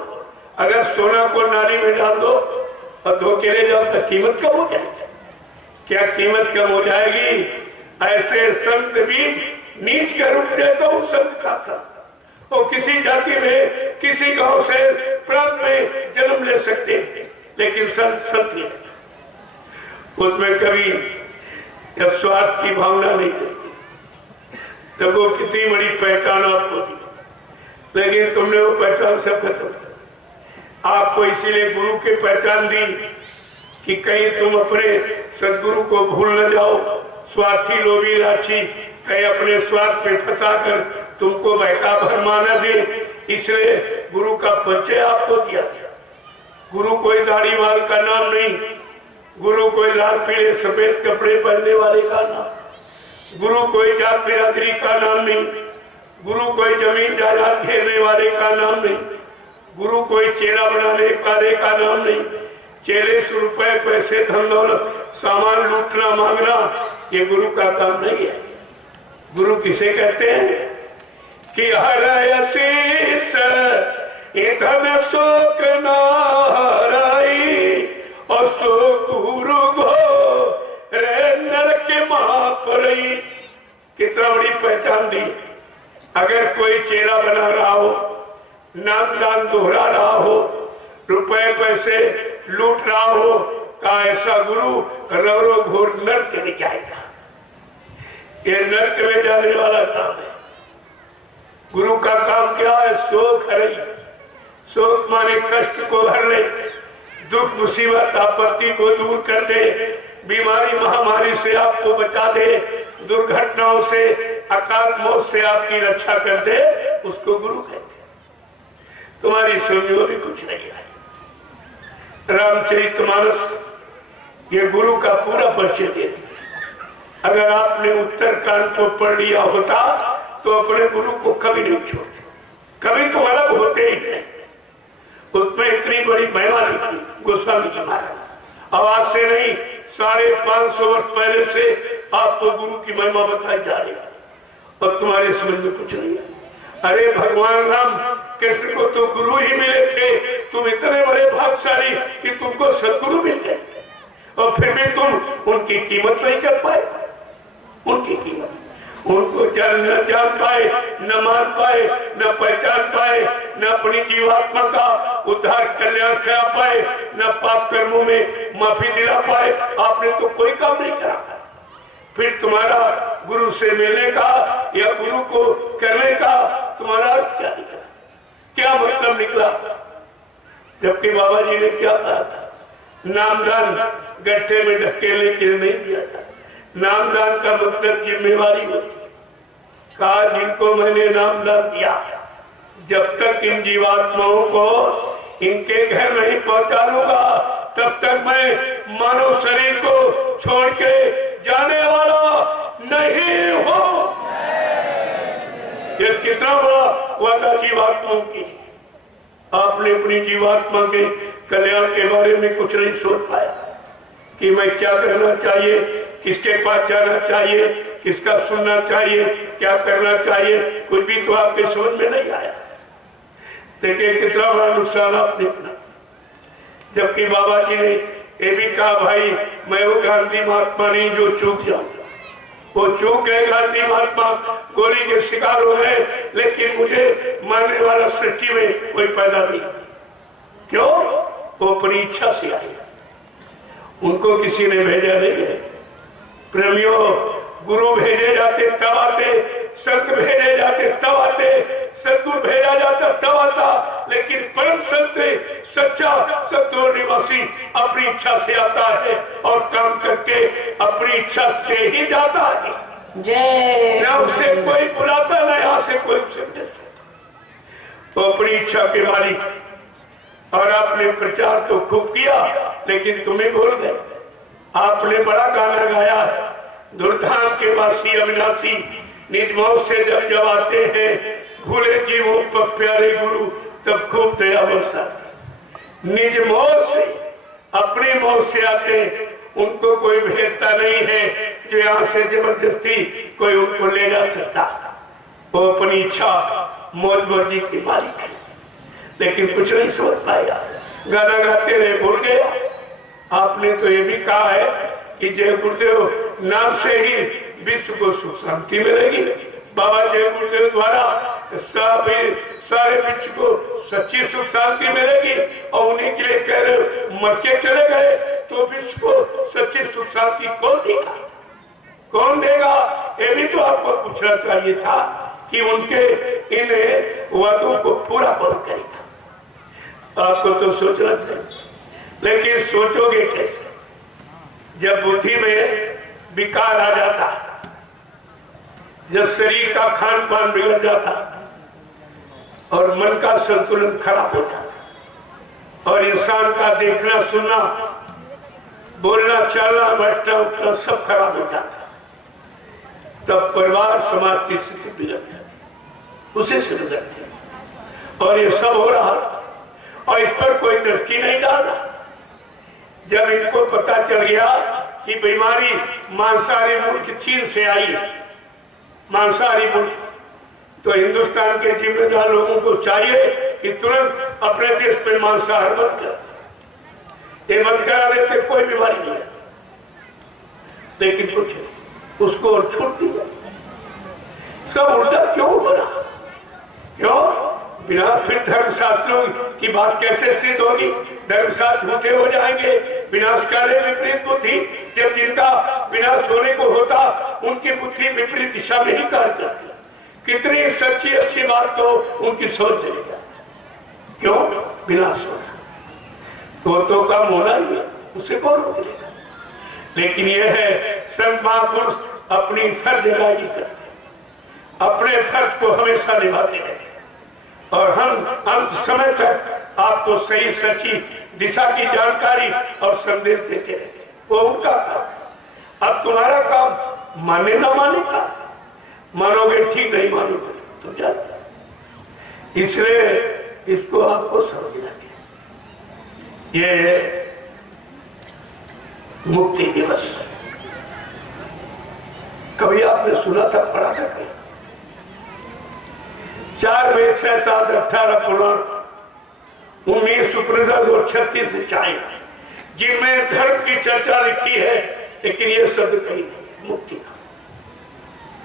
अगर सोना को नाली में डाल दो और धो के ले जाओ तो कीमत कम हो जाएगी। क्या कीमत कम हो जाएगी? ऐसे संत बीज नीच कर उठ जाए तो संत का संत। और किसी जाति में, किसी गांव से, प्रांत में जन्म ले सकते, लेकिन संत संत ही उसमें कभी जब स्वार्थ की भावना नहीं करती, तब वो कितनी बड़ी पहचान आपको दी, लेकिन तुमने वो पहचान सब खत्म कर। आपको इसीलिए गुरु की पहचान दी कि कहीं तुम अपने सदगुरु को भूल न जाओ। स्वार्थी लोभी लाची कहीं अपने स्वार्थ में फंसा कर तुमको बहका भरमा न दे, इसलिए गुरु का परिचय आपको दिया। गुरु कोई दाढ़ी वाल का नाम नहीं, गुरु कोई लाल पीले सफेद कपड़े पहनने वाले का नाम, गुरु कोई जात बिरादरी का नाम नहीं, गुरु कोई जमीन जायदाद घेरने वाले का नाम नहीं, गुरु कोई चेला बनाने वाले का नाम नहीं। चेले से रुपए पैसे धन दौलत सामान लूटना मांगना ये गुरु का काम नहीं है। गुरु किसे कहते हैं कि हर आशीष ये धन शोक न हराई और सो गुरु गो रे नर के महापरई। कितना बड़ी पहचान दी। अगर कोई चेला बना रहा हो, नाम दान दोहरा रहा हो, रुपए पैसे लूट रहा हो, का ऐसा गुरु रवरो घोर नर्क में जाएगा। ये नर्क में जाने वाला काम है। गुरु का काम क्या है? शोक हरई। शोक माने कष्ट को हर ले, दुख मुसीबत आपत्ति को दूर कर दे, बीमारी महामारी से आपको बचा दे, दुर्घटनाओं से अकाल मौत से आपकी रक्षा कर दे, उसको गुरु कहते हैं। तुम्हारी समझ में भी कुछ नहीं आई। रामचरितमानस ये गुरु का पूरा परिचय दे। अगर आपने उत्तरकांड को पढ़ लिया होता तो अपने गुरु को कभी नहीं छोड़ते, कभी तो अलग होते ही नहीं। उसमें इतनी बड़ी महिमा लिखी गोस्वामी जी महाराज। आवाज से नहीं, 550 वर्ष पहले से आपको गुरु की महिमा बताई जा रही है और तुम्हारे समझ में कुछ नहीं है। अरे भगवान राम कृष्ण को तो गुरु ही मिले थे, तुम इतने बड़े भागशाली कि तुमको सदगुरु मिल गए और फिर भी तुम उनकी कीमत नहीं कर पाए। उनकी कीमत उनको न जान पाए, न मान पाए, न पहचान पाए, न अपनी जीवात्मा का उद्धार कल्याण करा पाए, न पाप कर्मों में माफी दिला पाए। आपने तो कोई काम नहीं करा। फिर तुम्हारा गुरु से मिलने का या गुरु को करने का तुम्हारा अर्थ क्या निकला? क्या मतलब निकला? जबकि बाबा जी ने क्या कहा था? नामदान गड्ढे में ढकेलने के लिए नहीं दिया था। नामदान का मतलब जिम्मेवारी होती है। कहा जिनको मैंने नामदान दिया, जब तक इन जीवात्माओं को इनके घर नहीं पहुंचा लूंगा तब तक मैं मानव शरीर को छोड़ के जाने वाला नहीं हो। ये कितना बड़ा वादा जीवात्माओं की। आपने अपनी जीवात्मा के कल्याण के बारे में कुछ नहीं सोच पाया कि मैं क्या करना चाहिए, किसके पास जाना चाहिए, किसका सुनना चाहिए, क्या करना चाहिए, कुछ भी तो आपके समझ में नहीं आया। देखिए कितना बड़ा नुकसान आपने अपना। जबकि बाबा जी ने ये भी कहा, भाई मैं वो गांधी महात्मा नहीं जो चूक जाऊं। वो चूक है गांधी महात्मा, गोली के शिकार हो गए, लेकिन मुझे मारने वाला सृष्टि में कोई पैदा नहीं। क्यों? वो अपनी इच्छा से आए, उनको किसी ने भेजा नहीं है। प्रेमियों, गुरु भेजे जाते तब आते, संत भेजे जाते तब आते, सदगुरु भेजा जाता तब आता, लेकिन परम संत सच्चा सतगुरु निवासी अपनी इच्छा से आता है और काम करके अपनी इच्छा से ही जाता है। जय। न उसे कोई बुलाता, न यहाँ से कोई उसे तो अपनी इच्छा के मालिक। और आपने प्रचार तो खूब किया, लेकिन तुम्हें भूल गए। आपने बड़ा गाना गाया, दुर्धाम के वासी अविनाशी निज मौत से जब जब आते हैं, भूले जीवों पर प्यारे गुरु तब खूब दया बरसाते। निज मौत से, अपनी मौत से आते, उनको कोई भेदता नहीं है जो यहाँ से जबरदस्ती कोई उनको ले जा सकता। वो अपनी इच्छा मौज मर्जी के मालिक है, लेकिन कुछ नहीं सोच पाएगा। गाना गाते रहे, भूल गया। आपने तो ये भी कहा है कि जय गुरुदेव नाम से ही विश्व को सुख शांति मिलेगी। बाबा जय गुरुदेव द्वारा सारे विश्व को सच्ची सुख शांति मिलेगी। और उन्हीं के लिए कह रहे, मर के चले गए तो विश्व को सच्ची सुख शांति कौन देगा? कौन देगा? ये भी तो आपको पूछना चाहिए था कि उनके इन वादों को पूरा कौन करेगा। आपको तो सोचना चाहिए, लेकिन सोचोगे कैसे जब बुद्धि में विकार आ जाता, जब शरीर का खान पान बिगड़ जाता और मन का संतुलन खराब हो जाता और इंसान का देखना सुनना बोलना चलना बैठना उठना सब खराब हो जाता, तब परिवार समाज की स्थिति बिगड़ जाती, उसे से बिगड़ती है। और ये सब हो रहा और इस पर कोई दृष्टि नहीं डालना। जब इनको पता चल गया कि बीमारी मांसाहारी मुल्क चीन से आई, मांसाहारी मुल्क, तो हिंदुस्तान के जिम्मेदार लोगों को चाहिए कि तुरंत अपने देश में मांसाहार मत कर। ये मत करा देते कोई बीमारी नहीं है, लेकिन कुछ उसको और छूट दी जाए। सब उल्टा क्यों हो रहा? क्यों? बिना फिर धर्मशास्त्रों की बात कैसे सिद्ध होगी? धर्मशास्त्र झूठे हो जाएंगे। विनाशकारी विपरीत बुद्धि, जब जिनका विनाश होने को होता उनकी बुद्धि विपरीत दिशा में ही कार्य करती। कितनी सच्ची अच्छी बात तो उनकी सोच चली जाती। क्यों? विनाश होना तो काम होना ही है, उसे कौन रोकेगा? लेकिन यह है संत महापुरुष अपनी फर्ज अदायगी करते, अपने फर्ज को हमेशा निभाते हैं और हम अंत समय तक आपको सही सच्ची दिशा की जानकारी और संदेश देते रहते। वो उनका काम। अब तुम्हारा काम माने ना माने का, मानोगे ठीक, नहीं मानोगे तो जाते। इसलिए इसको आपको समझना चाहिए। ये मुक्ति दिवस कभी आपने सुना था, पढ़ा था कहीं? 4 वेद 6 7 18 पुराण 19 उपनिषद और 36 ऋचाएं, जिनमें धर्म की चर्चा लिखी है, लेकिन ये शब्द कहीं नहीं मुक्ति।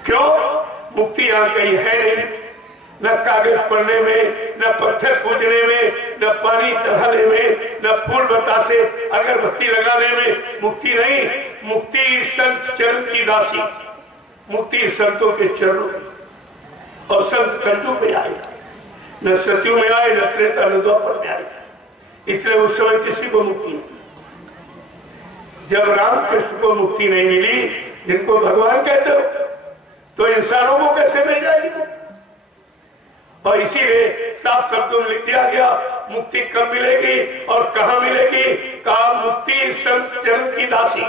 क्यों? मुक्ति यहाँ कहीं है नहीं। न कागज पढ़ने में, न पत्थर पूजने में, न पानी चढ़ाने में, न फूल बतासे अगरबत्ती लगाने में मुक्ति नहीं। मुक्ति संत चरण की राशि, मुक्ति संतों के चरणों में। और संत कलयुग में आए, न सतयुग में आए, न त्रेता न द्वापर में आए। इसलिए उस समय किसी को मुक्ति नहीं। जब रामकृष्ण को मुक्ति नहीं मिली, जिनको भगवान कहते हो, तो इंसानों को कैसे मिल जाएगी? और इसीलिए साफ शब्दों में लिख दिया गया, मुक्ति कब मिलेगी और कहां मिलेगी? कहा मुक्ति संत चरण की दासी।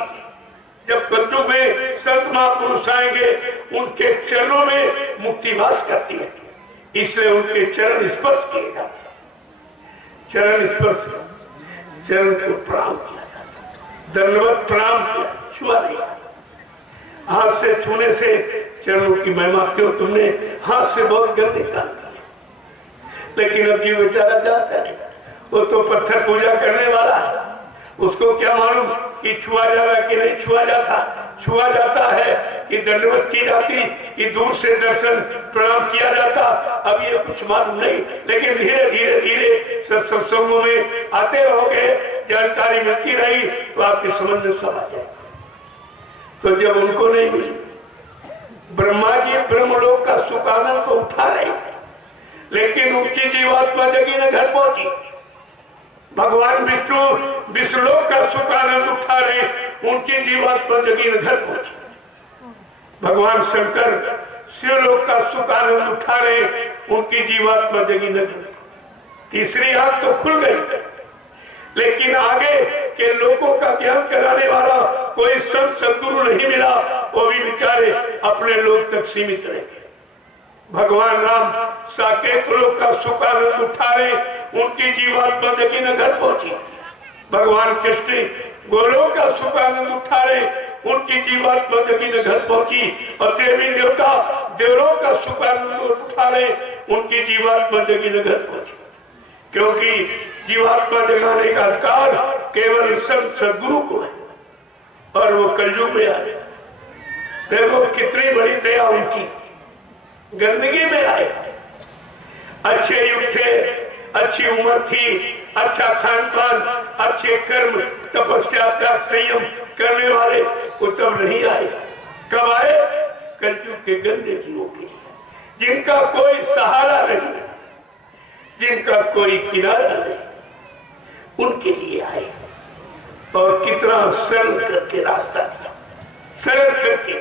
जब कलयुग में संत महापुरुष आएंगे उनके चरणों में मुक्ति वास करती है, इसलिए उनके चरण स्पर्श किए जाते हैं। चरण स्पर्श, चरण को प्रणाम किया जाता है, दंडवत प्रणाम किया, छुआ नहीं। हाथ से छूने से चरणों की महिमा क्यों, तुमने हाथ से बहुत गंदे काम किए। लेकिन अब जीव बेचारा जानता नहीं, वो तो पत्थर पूजा करने वाला है, उसको क्या मालूम कि छुआ जाता कि नहीं छुआ जाता। छुआ जाता है कि दंडवत की जाती, कि दूर से दर्शन प्रणाम किया जाता, अब ये कुछ मालूम नहीं। लेकिन धीरे धीरे धीरे सब सत्संगों में आते रहोगे, जानकारी मिलती रही तो आपकी समझ में सब आ जाए। तो जब उनको नहीं मिली, ब्रह्मा जी ब्रह्मलोक का सुख आनंद को उठा रहे, लेकिन उनकी जीवात्मा जगी न घर पहुंची। भगवान विष्णु विष्णुलोक का सुख आनंद उठा रहे, उनकी जीवात्मा जगी न घर पहुंची। भगवान शंकर शिवलोक का सुख आनंद उठा रहे, उनकी जीवात्मा जगी न घर। तीसरी आंख तो खुल गई, लेकिन आगे के लोगों का ज्ञान कराने वाला कोई संत सदगुरु नहीं मिला, वो भी बेचारे अपने लोक तक सीमित रहे। भगवान राम साकेत लोक का सुख आनंद उठा रहे, उनकी जीवात्मा जगी न घर पहुंची। भगवान कृष्ण गोलोक का सुख आनंद उठा रहे, उनकी जीवात्मा जगी न घर पहुंची। और देवी देवता देवलोक का सुख आनंद उठा रहे, उनकी जीवात्मा जगी न घर पहुंची। क्योंकि जीवात्मा जगाने का अधिकार केवल संत सदगुरु को है, और वो कलयुग में आए। देखो कितनी बड़ी दया उनकी, गंदगी में आए, अच्छे युग थे, अच्छी उम्र थी, अच्छा खान पान, अच्छे कर्म, तपस्या त्याग संयम करने वाले, वो तब नहीं आए। कब आए? कलयुग के गंदे जीवों के लिए, जिनका कोई सहारा नहीं, जिनका कोई किनारा नहीं, उनके लिए आए। और कितना सरल करके रास्ता दिया, सरल करके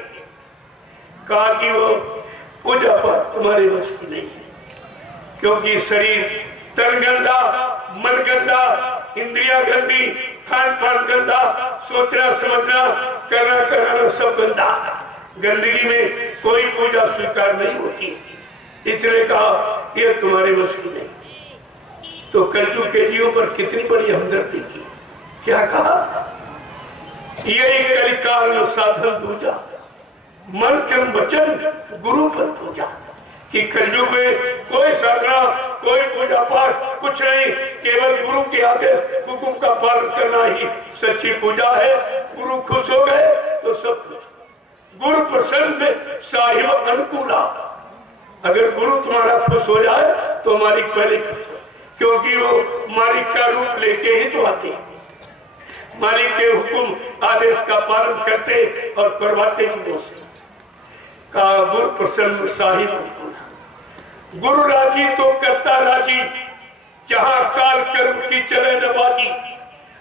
कहा कि वो पूजा पाठ तुम्हारे बस की नहीं है, क्योंकि शरीर तन गंदा, मन गंदा, इंद्रिया गंदी, खान पान गंदा, सोचना समझना करना कराना सब गंदा। गंदगी में कोई पूजा स्वीकार नहीं होती, इसलिए कहा ये तुम्हारे बस की नहीं। तो कलयुग के जीवों पर कितनी बड़ी हमदर्दी की। क्या कहा? यही कलिकाल में साधन दूजा, मन कर्म वचन गुरु पर पूजा। कि कलयुग में कोई साधना, कोई पूजा पाठ कुछ नहीं, केवल गुरु के आदेश हुक्म का पालन करना ही सच्ची पूजा है। गुरु खुश हो गए तो सब कुछ, गुरु प्रसन्न साहिब अनुकूला। अगर गुरु तुम्हारा खुश हो जाए तो मालिक पहले खुश हो, क्योंकि वो मालिक का रूप लेके ही तो आते हैं। मालिक के हुक्म आदेश का पालन करते और करवाते ही वो से। का गुरु प्रसन्न साहिब अनुकूला। गुरु राजी तो करता राजी, जहां काल कर्म की चले न बाजी।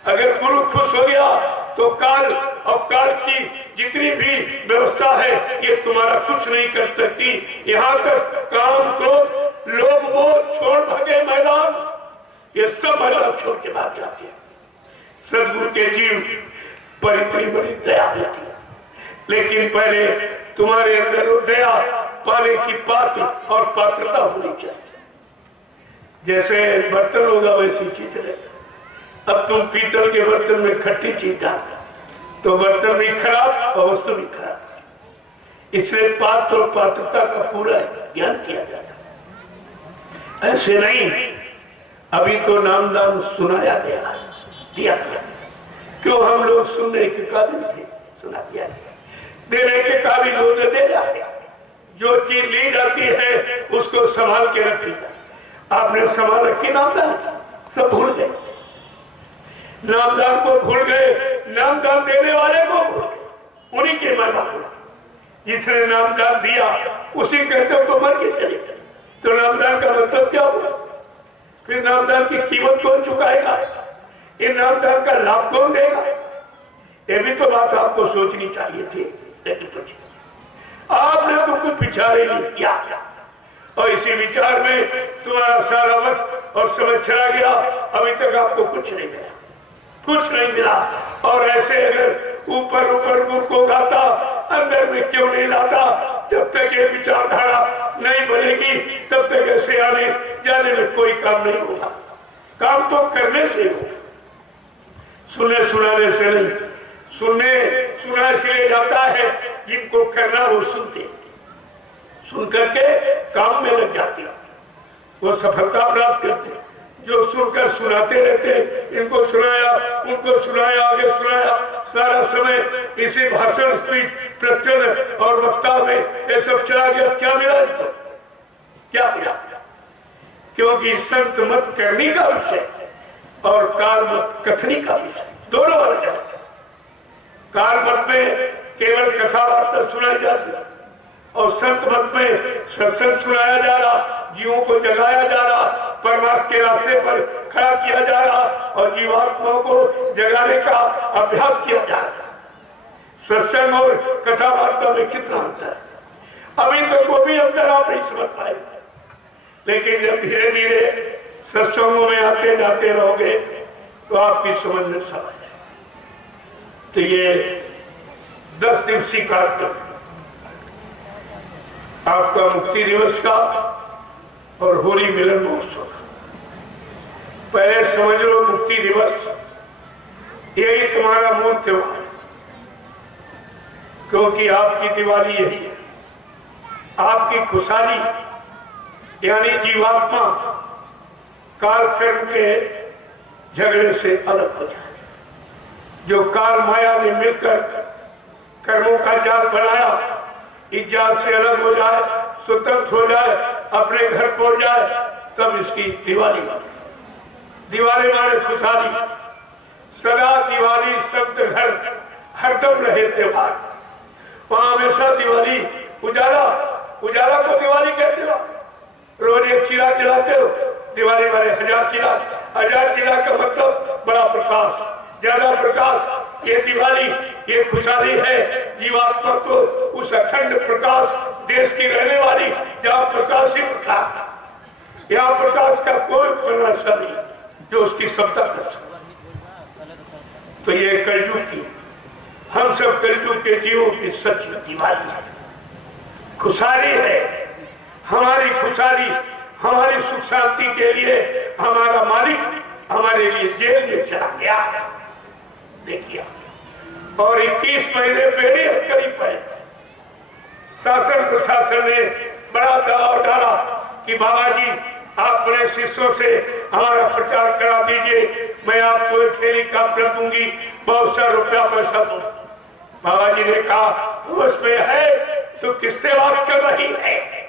अगर गुरु खुश हो गया तो काल और काल की जितनी भी व्यवस्था है ये तुम्हारा कुछ नहीं कर सकती। यहाँ तक काम क्रोध लोभ मोह छोड़ भागे मैदान, ये सब मैदान छोड़ के भाग जाते हैं। सदगुरु के जीव पर इतनी बड़ी दया होती है, लेकिन पहले तुम्हारे अंदर वो दया पाने की पात्र और पात्रता होनी चाहिए। जैसे बर्तन होगा वैसी चीज रहेगा। अब तुम पीतल के बर्तन में खट्टी चीज डाल तो बर्तन भी खराब और वस्तु भी खराब। इसलिए पात्र और पात्रता का पूरा ज्ञान किया जाता। ऐसे नहीं, अभी तो नामदान सुनाया गया, दिया गया। क्यों हम लोग सुनने के काबिल थे, सुना दिया गया। देने के काबिल होने दे जाते। जो चीज ली जाती है उसको संभाल के रखी जाए। आपने संभाल रखी नामदान, सब भूल गए। नामदान को भूल गए, नामदान देने वाले को भूल गए। उन्हीं के महिमा को, जिसने नामदान दिया उसी कहते हो तो मर के चले गए। तो नामदान का मतलब क्या हुआ? फिर नामदान की कीमत कौन चुकाएगा? इन नामदान का लाभ कौन देगा? ये भी तो बात आपको सोचनी चाहिए थी, लेकिन सोचिए आपने तो कुछ विचार ही नहीं किया, और इसी विचार में तुम्हारा सारा वक्त और समय चला गया। अभी तक आपको कुछ नहीं मिला, कुछ नहीं मिला। और ऐसे अगर ऊपर ऊपर गुण को गाता, अंदर में क्यों नहीं लाता? जब तक ये विचारधारा नहीं बनेगी तब तक ऐसे आने जाने में कोई काम नहीं होगा। काम तो करने से होगा, सुनने सुनाने से नहीं। सुनने सुना इसलिए जाता है जिनको करना वो सुनते, सुन करके काम में लग जाते, वो सफलता प्राप्त करते। जो सुनकर सुनाते रहते, इनको सुनाया उनको सुनाया आगे सुनाया, सारा समय इसी भाषण स्पीच प्रवचन और वक्ता में ये सब चला गया, क्या मिला इनको? क्या मिला? क्योंकि संत मत करनी का विषय और काल मत कथनी का विषय दोनों अलग है। काल मत में केवल कथा वार्ता सुनाई जाती और संत मत में सत्संग सुनाया जा रहा, जीवों को जगाया जा रहा, परमात्मा के रास्ते पर खड़ा किया जा रहा और जीवात्माओं को जगाने का अभ्यास किया जा रहा। सत्संग और कथा वार्ता में कितना अंतर है? अभी तक वो भी अंतर आप नहीं समझ पाए, लेकिन जब धीरे धीरे सत्संगों में आते जाते रहोगे तो आपकी समझ में समझ। तो ये 10 दिवसीय कार्यक्रम आपका मुक्ति दिवस का और होली मिलन महोत्सव। पहले समझ लो मुक्ति दिवस यही तुम्हारा मूल त्योहार, क्योंकि आपकी दिवाली यही है। आपकी खुशहाली यानी जीवात्मा काल कर्म के झगड़े से अलग हो जाए। जो काल माया ने मिलकर कर्मों का जाल बनाया, इस जाल से अलग हो जाए, स्वतंत्र हो जाए, अपने घर पहुंच जाए, तब इसकी दिवाली। दिवाली माने खुशहाली, सदा दिवाली संत घर हरदम रहे त्योहार। वहां हमेशा दिवाली उजाला, उजाला को दिवाली कहते हो। रोज एक चिराग जलाते हो, दिवाली वाले 1000 चिराग। 1000 चिराग का मतलब बड़ा प्रकाश, ज्यादा प्रकाश। ये दिवाली, ये खुशहाली है। जीवात्मा तो उस अखंड प्रकाश, देश की रहने वाली, जहाँ प्रकाश ही प्रकाश, यहाँ प्रकाश का कोई परिभाषा नहीं जो उसकी क्षमता कर सकता। तो ये कलयुग की, हम सब कलयुग के जीवों की सच दिवाली खुशहाली है। हमारी खुशहाली, हमारी सुख शांति के लिए हमारा मालिक हमारे लिए जेल में चला गया, देखिए। और 21 महीने पहले करीब है शासन प्रशासन ने बड़ा दबाव डाला कि बाबा जी आप अपने शिष्यों से हमारा प्रचार करा दीजिए, मैं आपको एक हेलीकॉप्टर दूंगी, बहुत सा रुपया पैसा दूं। बाबा जी ने कहा उसमें है तो किससे बात कर रही है?